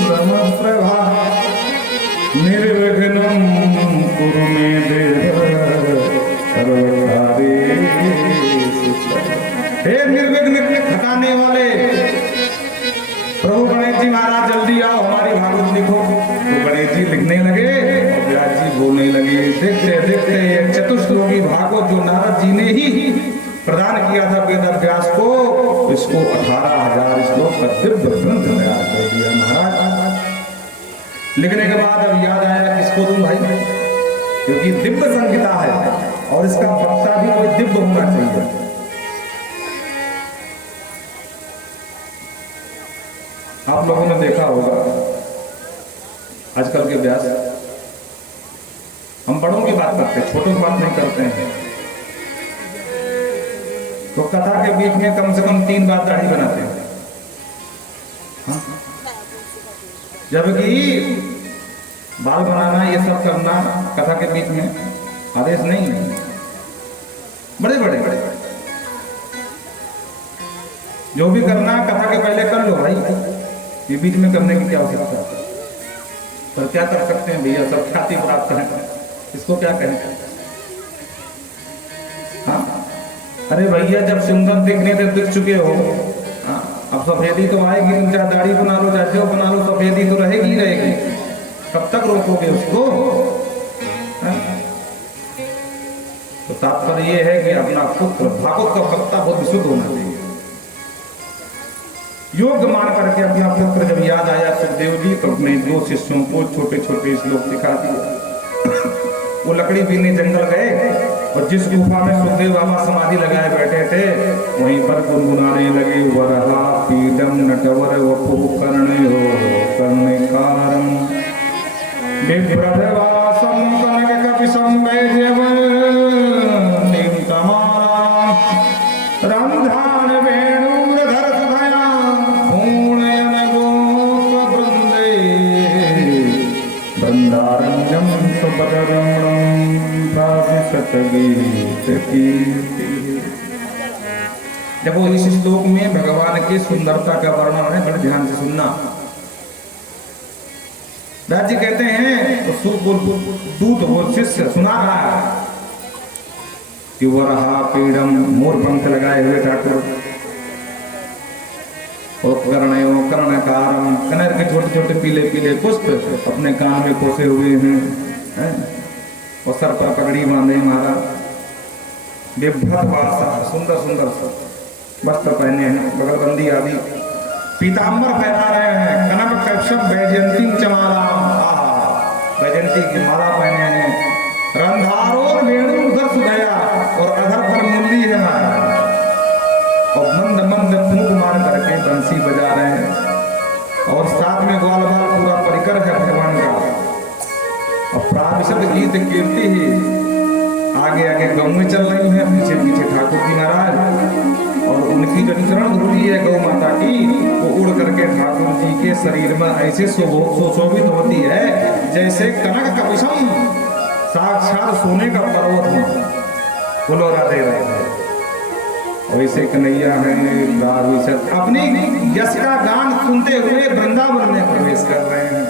समप्रभा निर्विघ्नं कुरु मे देव सर्वकार्येषु। हे निर्विघ्न घटाने वाले प्रभु गणेश जी महाराज जल्दी आओ, हमारी भागवत लिखो। तो गणेश जी लिखने लगे और व्यास जी बोलने लगे। देखते देखते चतुश्लोकी भागवत जो नारद जी ने ही प्रदान किया था वेद व्यास को, इसको 18,000 श्लोक का दिव्य ग्रंथ तैयार कर दिया महाराज। लिखने के बाद अब याद आया किसको दूं भाई, क्योंकि दिव्य संहिता है और इसका वक्ता भी कोई दिव्य होना चाहिए। आप लोगों ने देखा होगा आजकल के व्यास, हम बड़ों की बात करते हैं, छोटों की बात नहीं करते हैं। तो कथा के बीच में कम से कम 3 बार दाढ़ी बनाते हैं, हाँ? जबकि बाल बनाना ये सब करना कथा के बीच में आदेश नहीं है। बड़े बड़े बड़े जो भी करना कथा के पहले कर लो भाई, ये बीच में करने की क्या आवश्यकता है? पर क्या कर सकते हैं भैया, सब ख्याति प्राप्त है, इसको क्या कहें। अरे भैया जब सुंदर दिखने थे दिख चुके हो, हाँ, अब सफेदी तो आएगी, तुम चाहे दाढ़ी बना लो चाहे जो बना लो, सफेदी तो रहेगी रहेगी। कब तक रोकोगे उसको? हाँ? तो तात्पर्य ये है कि अपना पुत्र भागवत का पत्ता बहुत विशुद्ध होना चाहिए। योग्य मान करके अपना पुत्र जब याद आया सुखदेव जी तो अपने 2 शिष्यों को छोटे छोटे श्लोक सिखा दिया। वो लकड़ी बीने जंगल गए और जिस गुफा में सुखदेव बाबा समाधि लगाए बैठे थे वहीं पर गुनगुनाने लगे, वरहा पीडम नटवर वपु कर्णयो कर्णिकारम विप्रभवासम कनक कपिसम वैजवल निमतमारा रंधान वेणुधर सुधया पूर्णयन गोप वृंदे वृंदारण्यम सुभद्रमणं प्राविशतगीत कीर्ति। जब वो इस श्लोक में भगवान की सुंदरता का वर्णन है, बड़े ध्यान से सुनना। दास जी कहते हैं तो दूत वो शिष्य सुना रहा है कि वरहा पीड़म, मोर पंख लगाए हुए ठाकुर, और कर्णयो कर्णकारम, कनेर के छोटे छोटे पीले पीले पुष्प अपने कान में खोसे हुए हैं, और सर पर पगड़ी बांधे महाराज, विभ्रत वासा, सुंदर सुंदर वस्त्र पहने हैं, बगलबंदी आदि, पीताम्बर फैला रहे हैं, कनक कश्यप वैजयंती चमाला, वैजयंती की माला पहने हैं, रंधारोर वेणु उधर सुधया, और अधर पर मुरली है महाराज, और मंद मंद फूंक मार करके बंसी बजा रहे हैं, और साथ में ग्वाल बाल पूरा परिकर है भगवान का, और प्राविशद गीत कीर्ति ही आगे आगे गौ में चल रही है, पीछे पीछे ठाकुर जी महाराज, और उनकी जो चरण धूलि है गौ माता की वो उड़ करके ठाकुर जी के शरीर में ऐसे सुशोभित होती है जैसे कनक कपिशम, साक्षात सोने का पर्वत हो। बोलो राधे राधे। वैसे कन्हैया है अपनी यश का गान सुनते हुए वृंदावन में प्रवेश कर रहे हैं,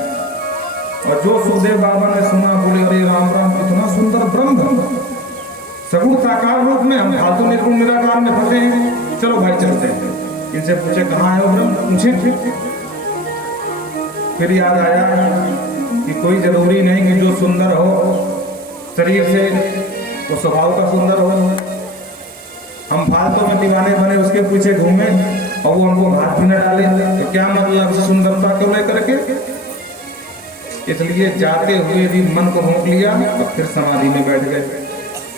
और जो सुखदेव बाबा ने सुना बोले अरे राम राम कितना सुंदर ब्रह्म, सगुण साकार रूप में, हम फालतू निर्गुण निराकार में फंसे हैं, चलो भाई चलते हैं। इनसे पूछे कहाँ है वो ब्रह्म, पूछे फिर याद आया कि कोई जरूरी नहीं कि जो सुंदर हो शरीर से वो स्वभाव का सुंदर हो। हम फालतू में दीवाने बने उसके पीछे घूमे और वो हमको हाथ भी न डाले तो क्या मतलब सुंदरता को लेकर के। इसलिए जाते हुए भी मन को रोक लिया और फिर समाधि में बैठ गए।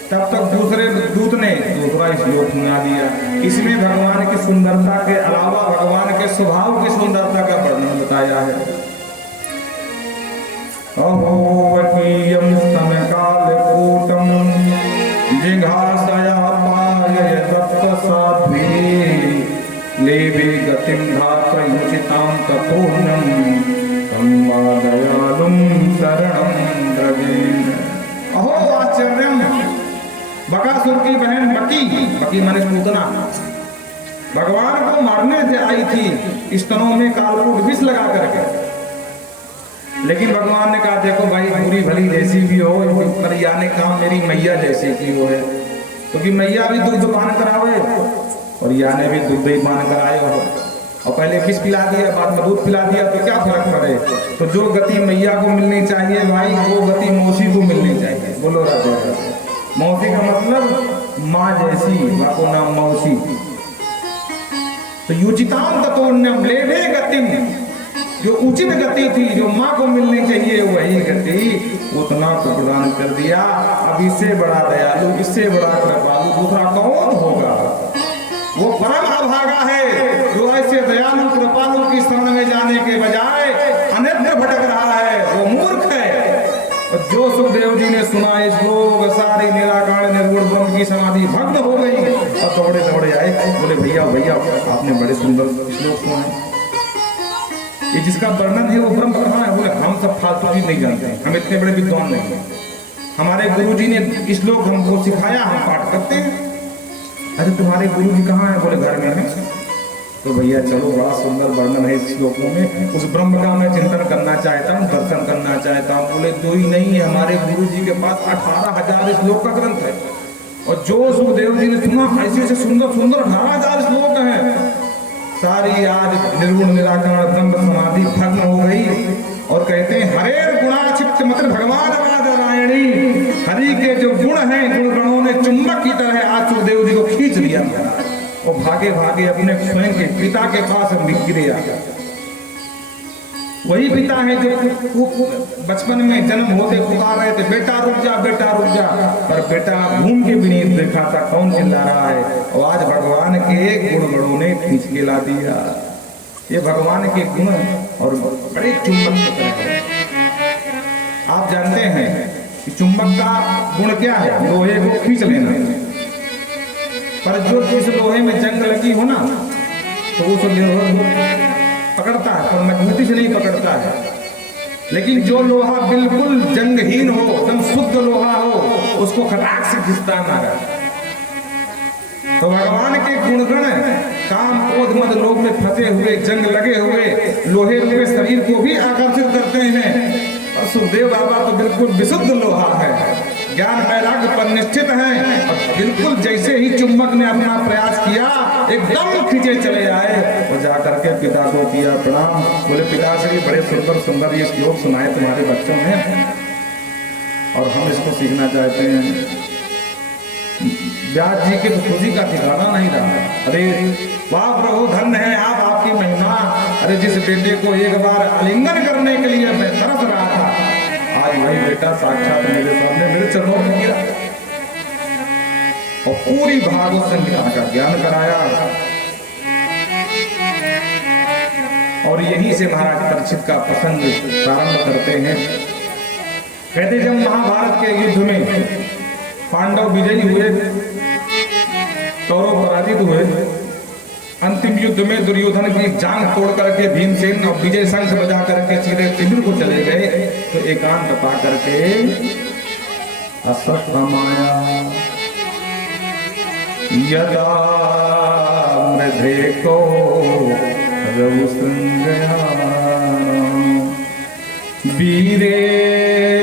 तब तक दूसरे दूत ने दूसरा श्लोक सुना दिया। इसमें भगवान की सुंदरता के अलावा भगवान के स्वभाव की सुंदरता का वर्णन बताया है। अहोवतीयं स्तनकालकूटं जिघासया पायय तत्साध्वी लेवे गतिं धात्रयुचितां तपोन्यं तं वा दयालुं शरणं व्रजे। अहो आश्चर्यं, बकासुर की बहन बकी माने पूतना भगवान को मारने से आई थी स्तनों में कालकूट विष लगा करके, लेकिन भगवान ने कहा देखो भाई बुरी भली जैसी भी हो पर याने काम मेरी मैया जैसी की वो है, क्योंकि मैया भी दूध पान करावे और याने भी दूध ही पान कराए हो, और पहले विष पिला दिया बाद में दूध पिला दिया तो क्या फर्क पड़े। तो जो गति मैया को मिलनी चाहिए भाई वो गति मौसी को मिलनी चाहिए। बोलो राधे राधे। मौसी का मतलब माँ जैसी, माँ को नाम मौसी। तो युचिताम ततोन्यम लेवे गतिम, जो उचित गति थी जो माँ को मिलनी चाहिए वही गति उतना तो प्रदान कर दिया। अब इससे बड़ा दयालु, इससे बड़ा कृपालु दूसरा कौन होगा। वो परम अभागा है जो ऐसे दयालु कृपालु की शरण में जाने के बजाय अन्यत्र भटक रहा है, वो मूर्ख है। और जो सुखदेव जी ने सुना इस लोग सारी निराकार निर्गुण ब्रह्म की समाधि भग्न हो गई और दौड़े दौड़े आए, बोले भैया भैया आपने बड़े सुंदर श्लोक सुने, ये जिसका वर्णन है वो ब्रह्म कहाँ है। बोले हम सब फालतू चीज नहीं जानते, हम इतने बड़े विद्वान नहीं हैं, हमारे गुरु जी ने श्लोक हमको सिखाया, हम पाठ करते हैं। अरे तुम्हारे गुरु जी कहाँ है। बोले घर में है। तो भैया चलो बड़ा सुंदर वर्णन है इस श्लोकों में, उस ब्रह्म का मैं चिंतन करना चाहता हूँ, दर्शन करना चाहता हूँ। बोले दो ही नहीं है, हमारे गुरु जी के पास 18,000 श्लोक का ग्रंथ है, और जो सुखदेव जी ने सुना ऐसे ऐसे सुंदर सुंदर 18,000 श्लोक हैं, सारी आज निर्गुण निराकरण ब्रह्म समाधि भग्न हो गई। और कहते हैं हरे गुणाचित मत भगवान नारायणी, हरि के जो गुण हैं गुण गणों ने चुंबक की तरह आज सुखदेव जी को खींच लिया और भागे भागे अपने स्वयं के पिता के पास गिरे आ। वही पिता है जो बचपन में जन्म होते पुकार रहे थे बेटा रुक जा बेटा रुक जा, पर बेटा घूम के भी नहीं देखा था कौन चिल्ला रहा है। और आज भगवान के गुण गणों ने खींच के ला दिया। ये भगवान के गुण और बड़े चुंबक है। आप जानते हैं कि चुंबक का गुण क्या है? लोहे को खींच लेना। पर जो जिस लोहे में जंग लगी हो ना तो वो लोहा पकड़ता है, पर मजबूती से नहीं पकड़ता है। लेकिन जो लोहा बिल्कुल जंगहीन हो, एकदम शुद्ध लोहा हो, उसको खटाक से खींचता मारा। तो भगवान के गुणगण काम क्रोध मद लोभ में फंसे हुए जंग लगे हुए लोहे रूपे शरीर को भी आकर्षित करते हैं। और सुखदेव बाबा तो बिल्कुल विशुद्ध लोहा है, ज्ञान वैराग्य पर निश्चित हैं। और बिल्कुल जैसे ही चुंबक ने अपना प्रयास किया एकदम खींचे चले आए और जाकर के पिता को किया प्रणाम। बोले पिताश्री बड़े सुंदर सुंदर ये श्लोक सुनाए तुम्हारे बच्चों ने और हम इसको सीखना चाहते हैं। व्यास जी के तो खुशी का ठिकाना नहीं रहा। अरे वाह प्रभु धन्य है आप, आपकी महिमा। अरे जिस बेटे को एक बार आलिंगन करने के लिए मैं तरस रहा था, आज वही बेटा साक्षात मेरे सामने मेरे चरणों में गिरा और पूरी भागवत संहिता का ज्ञान कराया। और यहीं से महाराज परीक्षित का प्रसंग प्रारंभ करते हैं। कहते जब महाभारत के युद्ध में पांडव विजयी हुए, कौरव पराजित हुए, अंतिम युद्ध में दुर्योधन की जांग तोड़ करके भीमसेन और विजय शंख बजा करके सीधे शिविर को चले गए। तो एकांत पा करके अश्वत्थामाया यदा मृधे को वीरे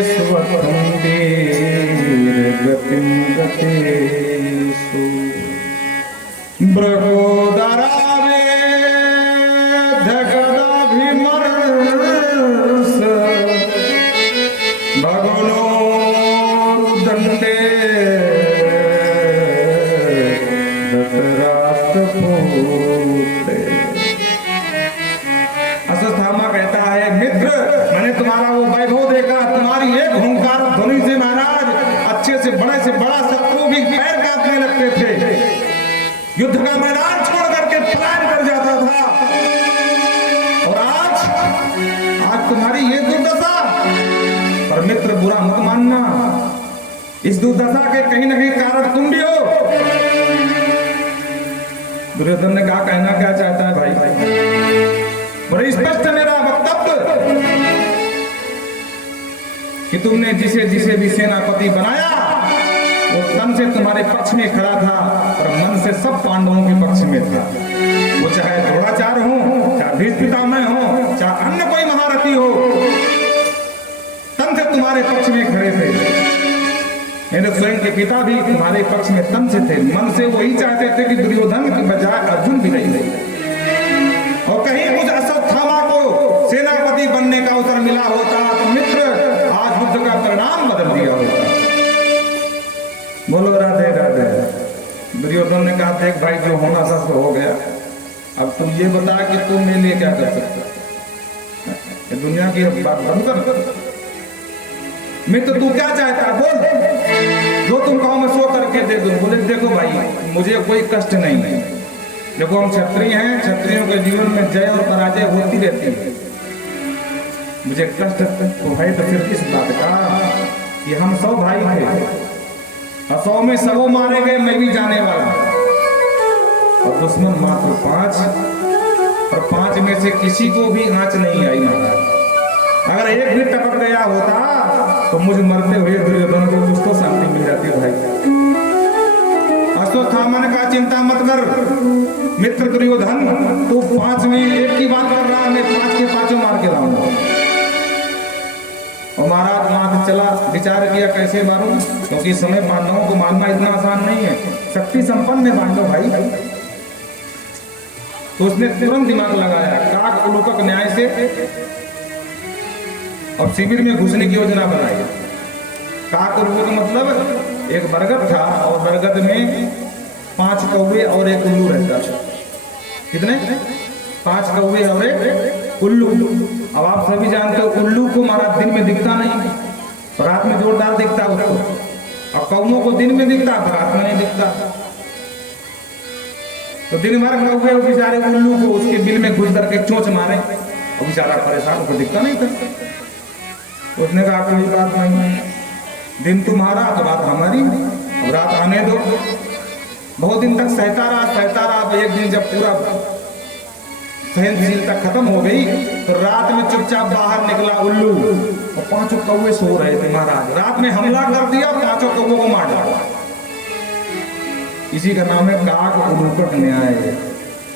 स्वतंत्र गतिम गतेषु ब्रकोदरावे धगदाभिमर्श भगवनो दंडे दशराष्ट्रपूते। अश्वत्थामा कहता है मित्र मैंने तुम्हारा वो वैभव देखा, तुम्हारी एक हुंकार ध्वनि से महाराज अच्छे से बड़ा शत्रु भी पैर काटने लगते थे, युद्ध का मैदान छोड़ करके पलायन कर जाता था। और आज तुम्हारी ये दुर्दशा। पर मित्र बुरा मत मानना, इस दुर्दशा के कहीं ना कहीं कारण तुम भी हो। दुर्योधन ने कहा कहना क्या चाहता है भाई? बड़े स्पष्ट मेरा वक्तव्य कि तुमने जिसे जिसे भी सेनापति बनाया वो तन से तुम्हारे पक्ष में खड़ा था और मन से सब पांडवों के पक्ष में था। वो चाहे द्रोणाचार्य हो, चाहे भीष्म पितामह हो, चाहे अन्य कोई महारथी हो, तन से तुम्हारे पक्ष में खड़े थे। मेरे स्वयं के पिता भी तुम्हारे पक्ष में तन से थे, मन से वही चाहते थे कि दुर्योधन की बजाय अर्जुन भी नहीं रहे। और कहीं कुछ अश्वत्थामा को सेनापति बनने का अवसर मिला होता तो मित्र आज युद्ध का परिणाम बदल दिया होता। बोलो राधे राधे। दुर्योधन ने कहा देख भाई जो होना था तो हो गया, अब तुम ये बता कि तुम मेरे लिए क्या कर सकते? दुनिया की बात बंद कर। मित्र तू क्या चाहता है बोल, जो तुम कहो मैं सो करके दे दूं। बोले देखो भाई मुझे कोई कष्ट नहीं है, देखो हम क्षत्रिय हैं, क्षत्रियों के जीवन में जय और पराजय होती रहती है। मुझे कष्ट तो है तो सिर्फ इस बात का कि हम 100 भाई थे और 100 में 100 मारे गए, मैं भी जाने वाला, और दुश्मन मात्र 5 और 5 में से किसी को भी आंच नहीं आई महाराज। अगर एक भी टपक गया होता तो मुझे मरते हुए दुर्योधन को कुछ तो शांति मिल जाती है भाई। अश्वत्थामा ने कहा चिंता मत कर मित्र दुर्योधन, तू 5 में 1 की बात कर रहा, मैं 5 के 5 मार के लाऊंगा। और महाराज वहां से चला, विचार किया कैसे मारूं, क्योंकि इस समय पांडवों को मारना इतना आसान नहीं है, शक्ति संपन्न है पांडव भाई। तो उसने तुरंत दिमाग लगाया, काक उलूकक न्याय से और शिविर में घुसने की योजना बनाई। काक उलूकक मतलब एक बरगद था और बरगद में 5 कौवे और एक उल्लू रहता था। कितने? 5 कौवे और एक उल्लू। अब आप सभी जानते हो उल्लू को महाराज दिन में दिखता नहीं, रात में जोरदार दिखता उसको, और कौवों को दिन में दिखता रात में नहीं दिखता। तो दिन भर कौवे बेचारे उल्लू को उसके बिल में घुस करके चोंच मारे और बेचारा परेशान, उसको दिखता नहीं था। उसने कहा कोई बात नहीं, दिन तुम्हारा तो रात हमारी, अब रात आने दो। बहुत दिन तक सहता रहा। एक दिन जब पूरा सहनशीलता खत्म हो गई तो रात में चुपचाप बाहर निकला उल्लू और 5 कौवे सो रहे थे। महाराज रात में हमला कर दिया, 5 कौवों को मार डाला। इसी का नाम है काक उलूकक न्याय।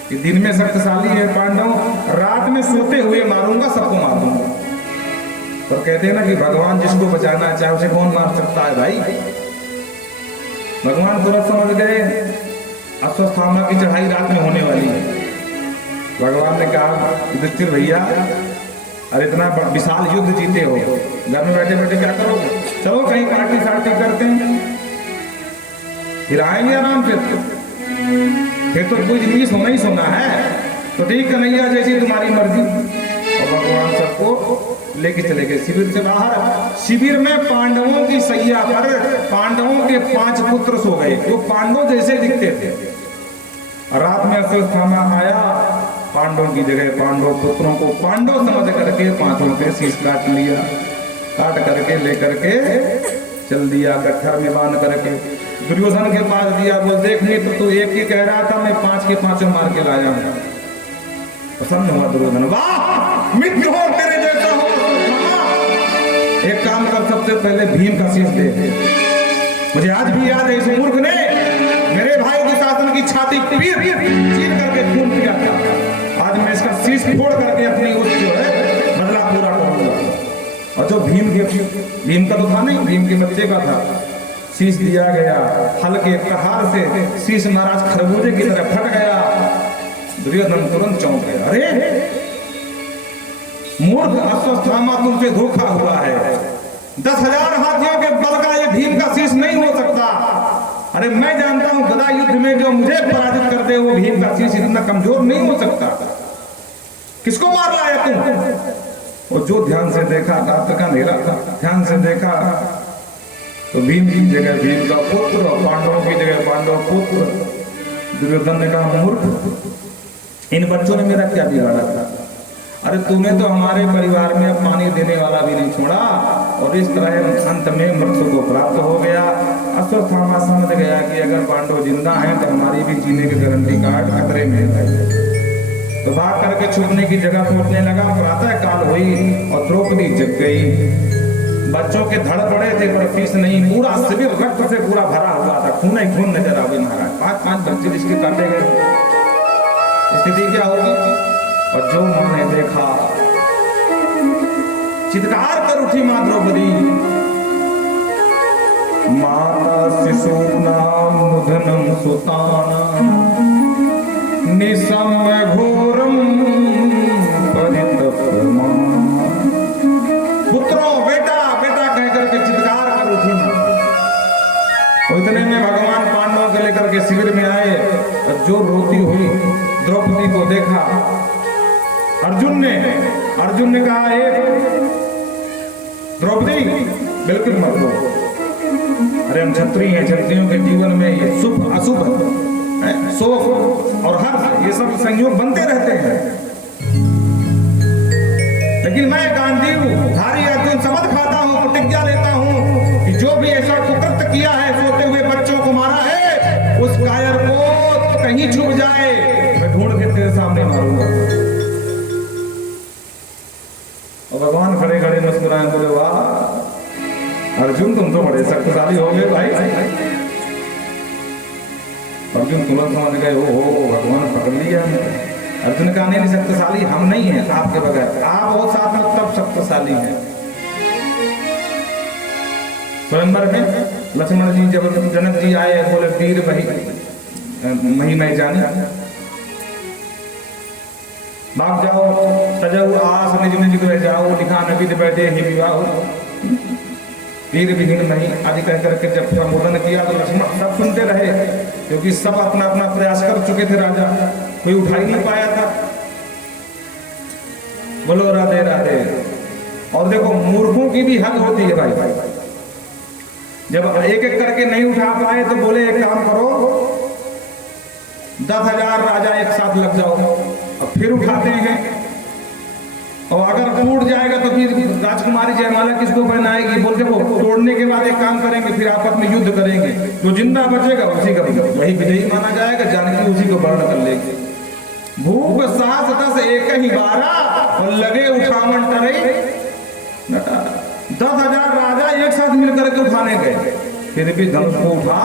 कि दिन में शक्तिशाली है पांडव, रात में सोते हुए मारूंगा, सबको मार दूंगा। तो कहते हैं ना कि भगवान जिसको बचाना चाहे उसे कौन मार सकता है भाई। भगवान तुरंत समझ गए अश्वत्थामा की चढ़ाई रात में होने वाली है। भगवान ने कहा युधिष्ठिर भैया, अरे इतना विशाल युद्ध जीते हो, घर में बैठे बैठे क्या करोगे, चलो कहीं पार्टी सार्टी करते हैं, फिर आएंगे आराम से, फिर तो कोई जिंदगी सोना ही सोना है। तो ठीक कन्हैया जैसी तुम्हारी मर्जी। और भगवान सबको लेके चले गए शिविर से बाहर। शिविर में पांडवों की सैया पर पांडवों के 5 पुत्र सो गए, जो पांडव जैसे दिखते थे। रात में अश्वत्थामा आया, पांडवों की जगह पांडव पुत्रों को पांडव समझ करके 5 के शीश काट लिया, काट करके लेकर के चल दिया, गट्ठर में बांध करके दुर्योधन के पास दिया। बोल देख मित्र, तो एक ही कह रहा था, मैं 5 के 5 मार के लाया हूं। पसंद हुआ दुर्योधन, वाह मित्र हो, तेरे जैसा हो। एक काम कर, सबसे पहले भीम का शीश दे। मुझे आज भी याद है, इस मूर्ख ने मेरे भाई के शासन की छाती चीर करके खून किया था। आज मैं इसका शीश फोड़ करके अपनी उस जो है बदला पूरा करूंगा। और जो भीम का तो था नहीं, भीम के बच्चे का था, शीश दिया गया। हल्के प्रहार से शीश महाराज खरबूजे की तरह फट गया। दुर्योधन तुरंत चौंक गया, अरे मूर्ख अश्वत्थामा, तुमसे धोखा हुआ है। 10,000 हाथियों के बल का ये भीम का शीश नहीं हो सकता। अरे मैं जानता हूं गदा युद्ध में जो मुझे पराजित कर दे वो भीम का शीश इतना कमजोर नहीं हो सकता। किसको मार लाया तुम? और जो ध्यान से देखा, रात का अंधेरा था, ध्यान से देखा तो भीम की जगह भीम का पुत्र और पांडवों की जगह पांडव पुत्र। दुर्योधन ने कहा मूर्ख, इन बच्चों ने मेरा क्या बिगाड़ा था? अरे तूने तो हमारे परिवार में पानी देने वाला भी नहीं छोड़ा, और इस तरह अंत में मृत्यु को प्राप्त हो गया। अश्वत्थामा समझ गया कि अगर पांडव जिंदा हैं तो हमारी भी जीने की गारंटी कार्ड खतरे में है। तो भाग करके छुपने की जगह खोजने लगा। प्रातः काल हुई और द्रौपदी जग गई। बच्चों के धड़ पड़े थे पर फीस नहीं, पूरा शिविर रक्त से पूरा भरा हुआ था, खून ही खून नजर आ गई। महाराज 5-5 बच्चे जिसके काटे गए, स्थिति क्या होगी? और जो मां ने देखा, चित्कार कर उठी मां द्रौपदी, माता शिशूनां मुधनं सुतानां निशम्य घोरं परितप्यमानं। पुत्रों, बेटा बेटा कह करके चित्कार कर उठी मां। उतने में भगवान पांडवों के लेकर के शिविर में आए और जो रोती हुई द्रौपदी को देखा। अर्जुन ने कहा, द्रौपदी बिल्कुल मत रो। अरे हम क्षत्रिय हैं, क्षत्रियों के जीवन में ये शुभ अशुभ, शोक और हर्ष, ये सब संयोग बनते रहते हैं। लेकिन मैं गांडीव धारी अर्जुन शपथ खाता हूं, प्रतिज्ञा लेता हूं कि जो भी ऐसा कुकृत्य किया है, सोते हुए बच्चों को मारा है, उस कायर को कहीं छुप जाए, मैं ढूंढ के तेरे सामने मारूंगा। और भगवान खड़े खड़े मुस्कुराए, बोले वाह अर्जुन, तुम तो बड़े शक्तिशाली हो गए भाई। अर्जुन तुरंत समझ गए, ओ भगवान पकड़ लिया। अर्जुन का नहीं, शक्तिशाली हम नहीं है आपके बगैर, आप और साथ में तब शक्तिशाली हैं। स्वयंवर में लक्ष्मण जी जब जनक जी आए बोले वीर मही मैं जाने भाग जाओ सजऊ आस निज निज गृह जाओ लिखा नबी बैठे ही विवाह वीर विहीन मही आदि कह करके जब संबोधन किया तो लक्ष्मण सब सुनते रहे क्योंकि सब अपना अपना प्रयास कर चुके थे राजा कोई उठा ही नहीं पाया था। बोलो राधे राधे। और देखो मूर्खों की भी हद होती है भाई, जब एक एक करके नहीं उठा पाए तो बोले एक काम करो 10,000 राजा एक साथ लग जाओ और फिर उठाते हैं और अगर टूट जाएगा तो फिर राजकुमारी जयमाला किसको पहनाएगी। बोलते वो तोड़ने के बाद एक काम करेंगे फिर आपस में युद्ध करेंगे, जो जिंदा बचेगा उसी का वही विजयी माना जाएगा, जानकी उसी को वर्ण कर लेगी। भूख सास 10 एक ही 12 और लगे उठावन टरई 10,000 राजा एक साथ मिलकर के उठाने गए फिर भी धनुष को उठा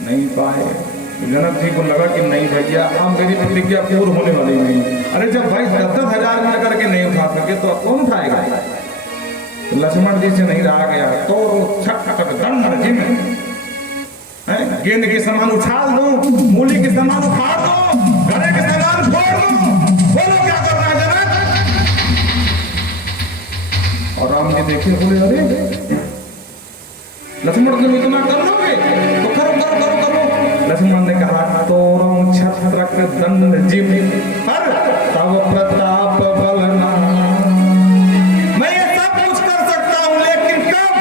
नहीं पाए। जनक जी को लगा कि नहीं भैया अब मेरी प्रतिज्ञा पूर्ण होने वाली नहीं। अरे जब भाई 10,000 मिलकर के नहीं उठा सके तो कौन उठाएगा। तो लक्ष्मण जी से नहीं रहा गया तो छट दंड जी में गेंद के समान उछाल दो, मूली के समान उखाड़ दो, घड़े के समान फोड़ दो, बोलो क्या करना है जनक। और राम जी देखे बोले अरे लक्ष्मण तुम इतना कर लोगे तो करो करो करो करो। लक्ष्मण ने कहा तोरम छत्रक दंड जिम पर तव प्रताप बलना। मैं ये सब कुछ कर सकता हूं लेकिन कब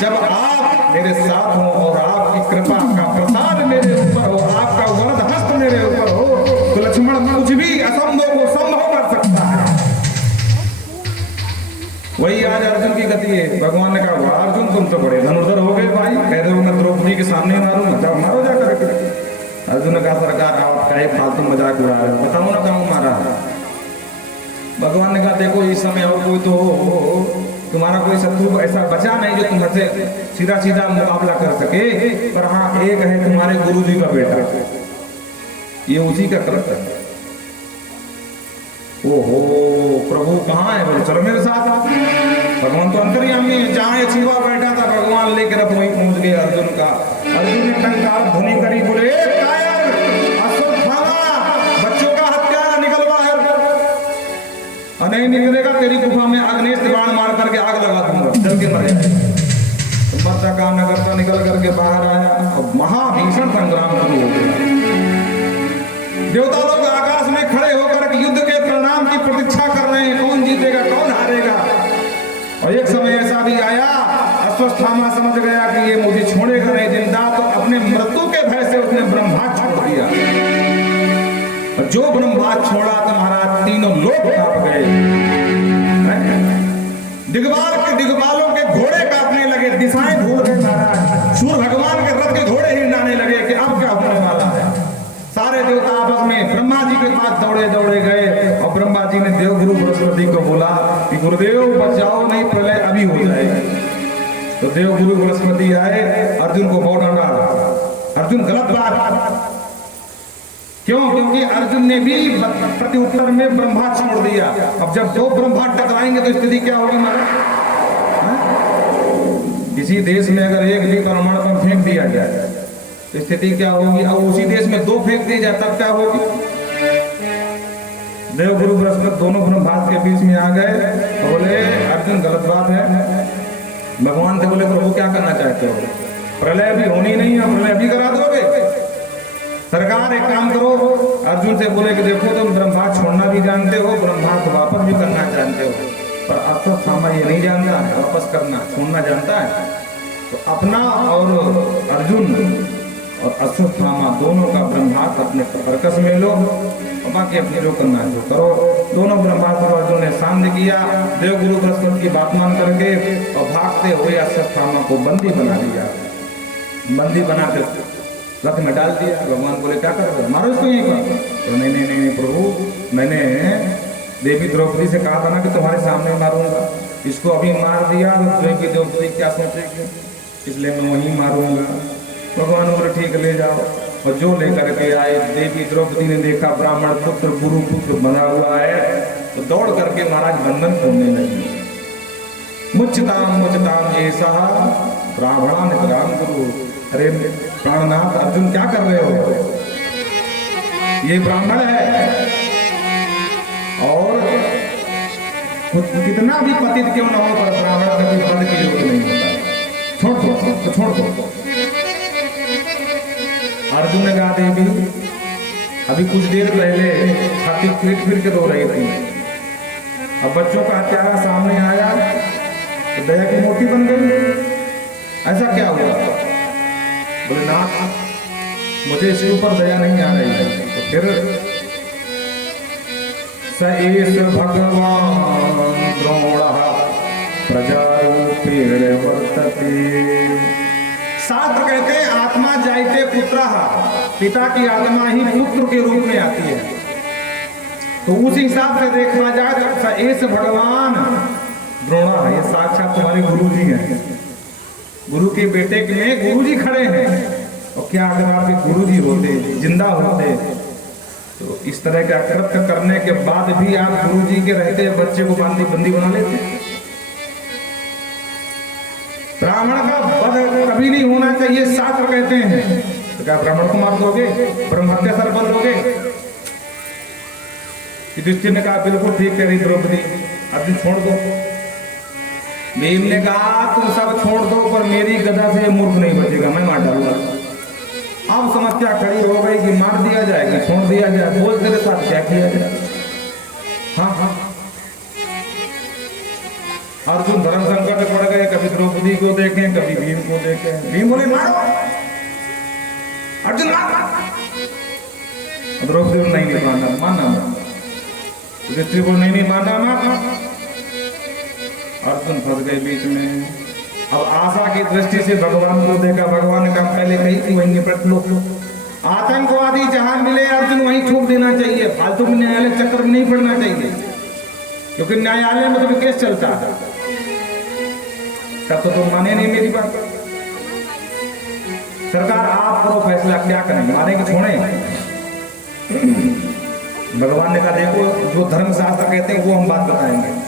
जब आप मेरे साथ हो और आपकी कृपा का प्रसाद मेरे ऊपर हो, आपका वरद हस्त मेरे ऊपर हो तो लक्ष्मण कुछ भी असंभव को संभव कर सकता है। वही आज अर्जुन की गति है। भगवान ने कहा अर्जुन तुम तो बड़े धनुर्धर हो गए भाई, कह रहे हो मैं द्रौपदी के सामने मारूंगा, जाओ मारो जा करके। अर्जुन ने कहा सरकार आप कहे फालतू मजाक उड़ा रहे हो, बताओ ना कहाँ मारा। भगवान ने कहा देखो इस समय और कोई तो तुम्हारा कोई शत्रु ऐसा बचा नहीं जो तुमसे सीधा सीधा मुकाबला कर सके, पर हाँ एक है तुम्हारे गुरु जी का बेटा, ये उसी का करता है। ओहो प्रभु कहाँ है, बोले चलो मेरे साथ। भगवान तो अंतर्यामी है, जहाँ छिपा बैठा था भगवान लेकर अब वहीं पहुंच गए अर्जुन का। अर्जुन ने टंकार ध्वनि करी बोले कायर अश्वत्थामा बच्चों का हत्या निकल बाहर। नहीं निकलेगा तेरी गुफा में अग्नेश बाण मार करके आग लगा दूंगा, जल के मर जाए। मरता काम न करता निकल करके बाहर आया और महाभीषण संग्राम शुरू हो गया। देवता लोग आकाश में खड़े होकर युद्ध के परिणाम की प्रतीक्षा कर रहे हैं, कौन जीतेगा कौन हारेगा। और एक समय ऐसा भी आया अश्वत्थामा समझ गया कि ये मुझे छोड़ेगा नहीं जिंदा, तो अपने मृत्यु के भय से उसने ब्रह्मास्त्र छोड़ दिया। और जो ब्रह्मास्त्र छोड़ा तो महाराज तीनों लोग कांप गए, दिग्बालों के घोड़े कांपने लगे, दिशाएं भूल गए महाराज। सूर्य भगवान के रथ के घोड़े ही नाने लगे कि अब क्या होने वाला है। सारे देवता आपस में ब्रह्मा जी के पास दौड़े दौड़े गए और ब्रह्मा जी ने देव गुरु बृहस्पति को बोला कि गुरुदेव बचाओ नहीं पहले अभी हो जाए। तो देव गुरु बृहस्पति आए, अर्जुन को बहुत डांटा। अर्जुन गलत बात क्यों, क्योंकि अर्जुन ने भी प्रति उत्तर में ब्रह्मा छोड़ दिया। अब जब दो ब्रह्मा टकराएंगे तो स्थिति क्या होगी महाराज। किसी देश में अगर एक भी परमाणु बम फेंक दिया जाए तो स्थिति क्या होगी। अब उसी देश में 2 फेंक दी जाए तब क्या होगी। देव गुरु बृहस्पति दोनों ब्रह्मास्त्र के बीच में आ गए और बोले अर्जुन गलत बात है। भगवान से बोले प्रभु क्या करना चाहते हो, प्रलय भी होनी नहीं है, प्रलय भी करा दोगे। सरकार एक काम करो, अर्जुन से बोले कि देखो तुम ब्रह्मास्त्र छोड़ना भी जानते हो, ब्रह्मास्त्र वापस भी करना जानते हो, पर अश्वत्थामा ये नहीं जानता है, वापस करना छोड़ना जानता है। तो अपना और अर्जुन और अश्वत्थामा दोनों का ब्रह्मास्त्र अपने परकस में लो और बाकी अपने जो करना है जो करो। दोनों ब्रह्मास्त्र अर्जुन ने सामने किया। देव गुरु बृहस्पति की बात मान करके और भागते हुए अश्वत्थामा को बंदी बना दिया। बंदी बना कर रथ में डाल दिया। भगवान बोले क्या कर रहे हो, मारो इसको यहीं पर। तो नहीं प्रभु, मैंने देवी द्रौपदी से कहा था ना कि तुम्हारे सामने मारूंगा, इसको अभी मार दिया तो देवी द्रौपदी क्या सोचेगी, इसलिए मैं वहीं मारूंगा। भगवान बोले ठीक ले जाओ। और जो लेकर के आए, देवी द्रौपदी ने देखा ब्राह्मण पुत्र गुरु पुत्र बना हुआ है तो दौड़ करके महाराज बंधन खोलने लगी। मुच्यताम ये सह ब्राह्मणा नितराम गुरु। अरे प्राणनाथ अर्जुन क्या कर रहे हो? ये ब्राह्मण है और कितना भी पतित क्यों न हो, पर ब्राह्मण कभी पद के योग्य नहीं होता। छोड़ दो तो छोड़ दो। अर्जुन ने कहा देवी अभी कुछ देर पहले छाती पीट फिर के रो रही थी, अब बच्चों का हत्यारा सामने आया तो दया की मोटी बन गई। ऐसा क्या हुआ? बोले नाथ मुझे इसके ऊपर दया नहीं आ रही है। तो फिर सएष भगवान द्रोणः प्रजारूपेण वर्तते। शास्त्र कहते हैं आत्मा जायते पुत्रः, पिता की आत्मा ही पुत्र के रूप में आती है। तो उस हिसाब से देखा जाए तो सएष भगवान द्रोणः ये साक्षात तुम्हारे गुरु जी हैं। गुरु के बेटे के में गुरु जी खड़े हैं। और क्या अगर आपके गुरु जी होते, जिंदा होते, तो इस तरह का कृत्य करने के बाद भी आप गुरु जी के रहते बच्चे को बंदी बना लेते? ब्राह्मण का वध कभी नहीं होना चाहिए, शास्त्र कहते हैं। तो क्या ब्राह्मण को मार दोगे, ब्रह्म हत्या सर बन दोगे? युधिष्ठिर ने कहा बिल्कुल ठीक कह रही द्रौपदी, अर्जुन छोड़ दो। भीम ने कहा तुम सब छोड़ दो, पर मेरी गदा से मूर्ख नहीं बचेगा, मैं मार डालूंगा। अब समस्या खड़ी हो गई कि मार दिया जाए कि छोड़ दिया जाए, बोल तेरे साथ क्या किया जाए। हाँ अर्जुन धर्म संकट में पड़ गए, कभी द्रौपदी को देखें कभी भीम को देखें। भीम बोले मारो, अर्जुन मार। द्रौपदी को नहीं मानना, युधिष्ठिर को नहीं मानना। अर्जुन फंस गए बीच में। अब आशा की दृष्टि से भगवान को देखा, भगवान ने कहा पहले कही थी वहीं निपट लो। आतंकवादी जहां मिले अर्जुन वहीं ठोक देना चाहिए, फालतू में न्यायालय चक्कर में नहीं पड़ना चाहिए, क्योंकि न्यायालय में तो केस चलता है। तब तो तुम माने नहीं मेरी बात। सरकार आप करो फैसला, क्या करें, माने कि छोड़े? भगवान ने कहा देखो जो धर्मशास्त्र कहते हैं वो हम बात बताएंगे।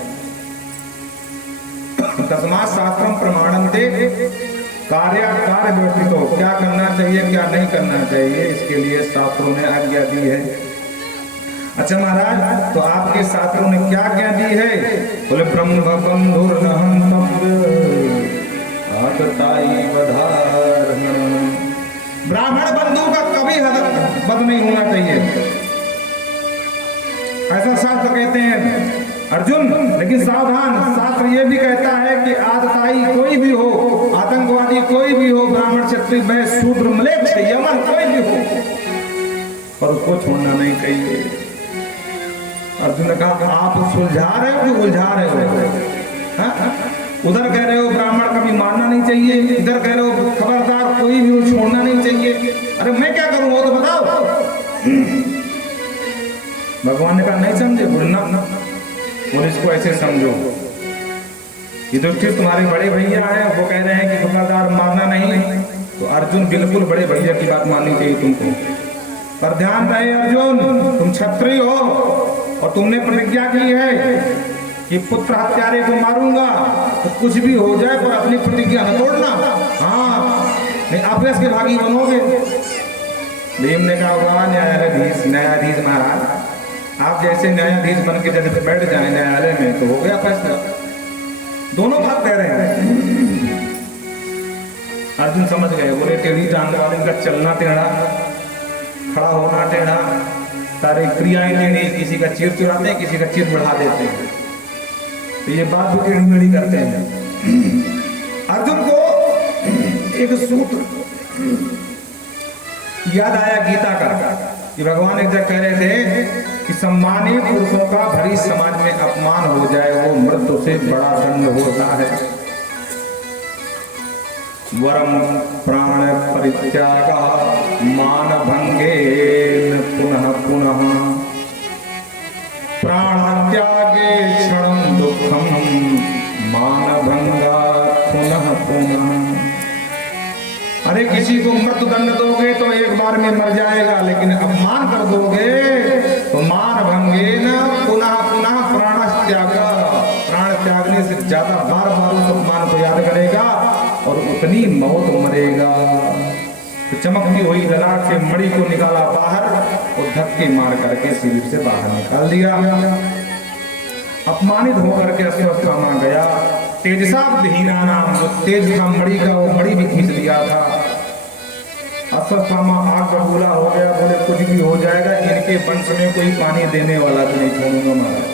तस्मात् शास्त्रम प्रमाणन्ते कार्य व्यवस्थितो, क्या करना चाहिए क्या नहीं करना चाहिए, इसके लिए शास्त्रों ने आज्ञा दी है। अच्छा महाराज, तो आपके शास्त्रों ने क्या आज्ञा दी है? बोले ब्रह्म बंधुर्नहं ब्राह्मण बंधु का कभी वध नहीं होना चाहिए, ऐसा शास्त्र कहते हैं अर्जुन। लेकिन सावधान, शास्त्र ये भी कहता है कि आतताई कोई भी हो, आतंकवादी कोई भी हो, ब्राह्मण क्षत्रिय वैश्य शूद्र म्लेच्छ यमन कोई भी हो, पर उसको छोड़ना नहीं चाहिए। अर्जुन ने कहा आप सुलझा रहे हो कि उलझा रहे हो? उधर कह रहे हो ब्राह्मण कभी मारना नहीं चाहिए, इधर कह रहे हो खबरदार कोई भी हो छोड़ना नहीं चाहिए। अरे मैं क्या करूं वो तो बताओ। भगवान ने कहा नहीं समझे, बोलना बोले इसको ऐसे समझो। युधिष्ठिर तुम्हारे बड़े भैया हैं, वो कह रहे हैं कि खबरदार मारना नहीं, तो अर्जुन बिल्कुल बड़े भैया की बात माननी चाहिए तुमको। पर ध्यान रहे अर्जुन, तुम क्षत्रिय हो और तुमने प्रतिज्ञा की है कि पुत्र हत्यारे को मारूंगा, तो कुछ भी हो जाए पर अपनी प्रतिज्ञा न तोड़ना। हाँ नहीं अपने के भागी बनोगे। भीम ने कहा वाह न्यायाधीश महाराज, आप जैसे न्यायाधीश बन के जब बैठ जाए न्यायालय में तो हो गया फैसला। दोनों बात कह रहे हैं। अर्जुन समझ गए, बोले टेढ़ी टांग वाले का चलना टेढ़ा, खड़ा होना टेढ़ा, सारी क्रियाएं टेढ़ी, किसी का चीर चुराते हैं किसी का चीर बढ़ा देते हैं, तो ये बात भी टेढ़ी मेढ़ी करते हैं। अर्जुन को एक सूत्र याद आया गीता का, कि भगवान एक जगह कह रहे थे कि सम्मानित पुरुषों का भरी समाज में अपमान हो जाए वो मृत्यु से बड़ा दंड होता है। वरम प्राण परित्याग मान भंगेन पुनः पुनः, प्राण त्यागे क्षणं दुःखम मान भंगा पुनः पुनः। अरे किसी को मृत्यु दंड दोगे तो एक बार में मर जाएगा, लेकिन अपमान कर दोगे तो मान भंगेन पुनः पुनः प्राण त्याग, प्राण त्यागने से ज्यादा बार बार कितनी मौत मरेगा। तो चमकती हुई ललाट से मणि को निकाला बाहर और धक्के मार करके शिविर से बाहर निकाल दिया। अपमानित होकर के अश्वत्थामा गया। तेजसा विहीना नाम, जो तेज था मणि का वो मणि भी खींच लिया था। अश्वत्थामा आग बबूला हो गया, बोले कुछ भी हो जाएगा, इनके वंश में कोई पानी देने वाला भी नहीं छोड़ूंगा महाराज।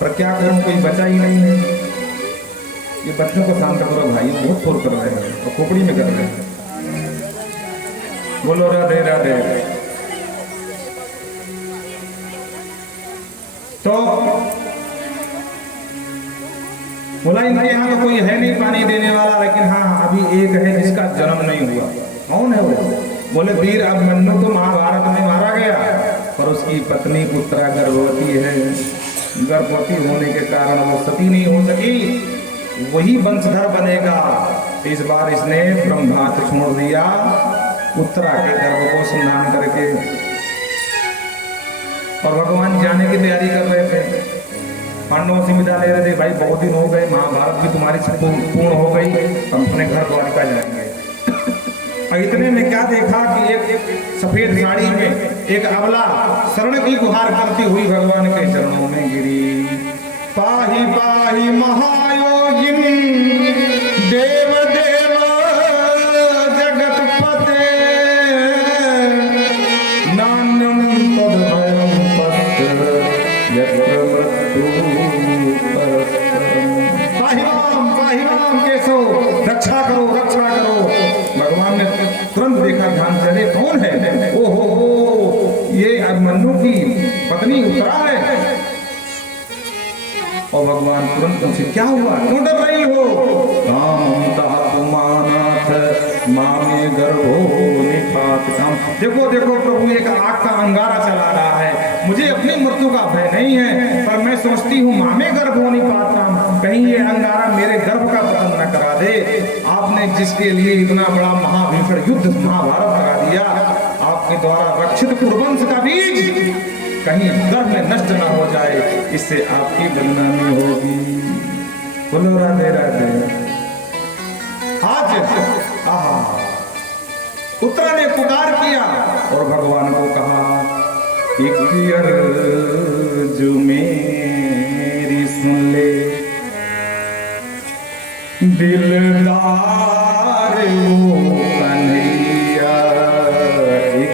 पर क्या करूं, कोई बचा ही नहीं है। ये बच्चों को शांत करो भाई, बहुत फोर कर रहे हैं और खोपड़ी में कर रहे हैं। बोलो राधे राधे। तो बोला इनके यहाँ तो कोई है नहीं पानी देने वाला, लेकिन हाँ अभी एक है जिसका जन्म नहीं हुआ। कौन है वो? बोले वीर अभिमन्यु तो महाभारत में मारा गया, पर उसकी पत्नी पुत्रा गर्भवती है। गर्भवती होने के कारण वो सती नहीं हो सकी, वही वंशधर बनेगा। इस बार इसने ब्रह्मास्त्र छोड़ दिया, उत्तरा के गर्भ को संधान करके, और भगवान जाने की तैयारी कर रहे थे। पांडवों से विदा ले रहे थे, भाई बहुत दिन हो गए, महाभारत भी तुम्हारी पूर्ण हो गई, हम अपने घर द्वारिका जाएंगे। और इतने में क्या देखा कि एक सफेद साड़ी में एक अबला शरण की गुहार करती हुई भगवान के चरणों में गिरी। पाहि पाहि महायोगिनी देव देव जगतपते नान्यम तद्भयं पत्र यत्र मृत्यु परस्परम्। पाहि माम केशव, रक्षा करो रक्षा करो। भगवान ने तुरंत देखा, ध्यान चले कौन है, ओहो ये अभिमन्यु की पत्नी उत्तरा है। और भगवान तुरंत पूछे क्या हुआ, क्यों डर रही हो? मामे गर्भो निपातितम। देखो देखो प्रभु, एक आग का अंगारा चला रहा है, मुझे अपनी मृत्यु का भय नहीं है, पर मैं सोचती हूँ मामे गर्भो निपातितम, कहीं ये अंगारा मेरे गर्भ का पतन न करा दे। आपने जिसके लिए इतना बड़ा महाभीषण युद्ध महाभारत करा दिया, आपके द्वारा रक्षित कुरुवंश का बीज कहीं गर्भ में नष्ट न हो जाए, इससे आपकी बदनामी होगी। बोलो राधे राधे। आज उत्तरा ने पुकार किया और भगवान को कहा,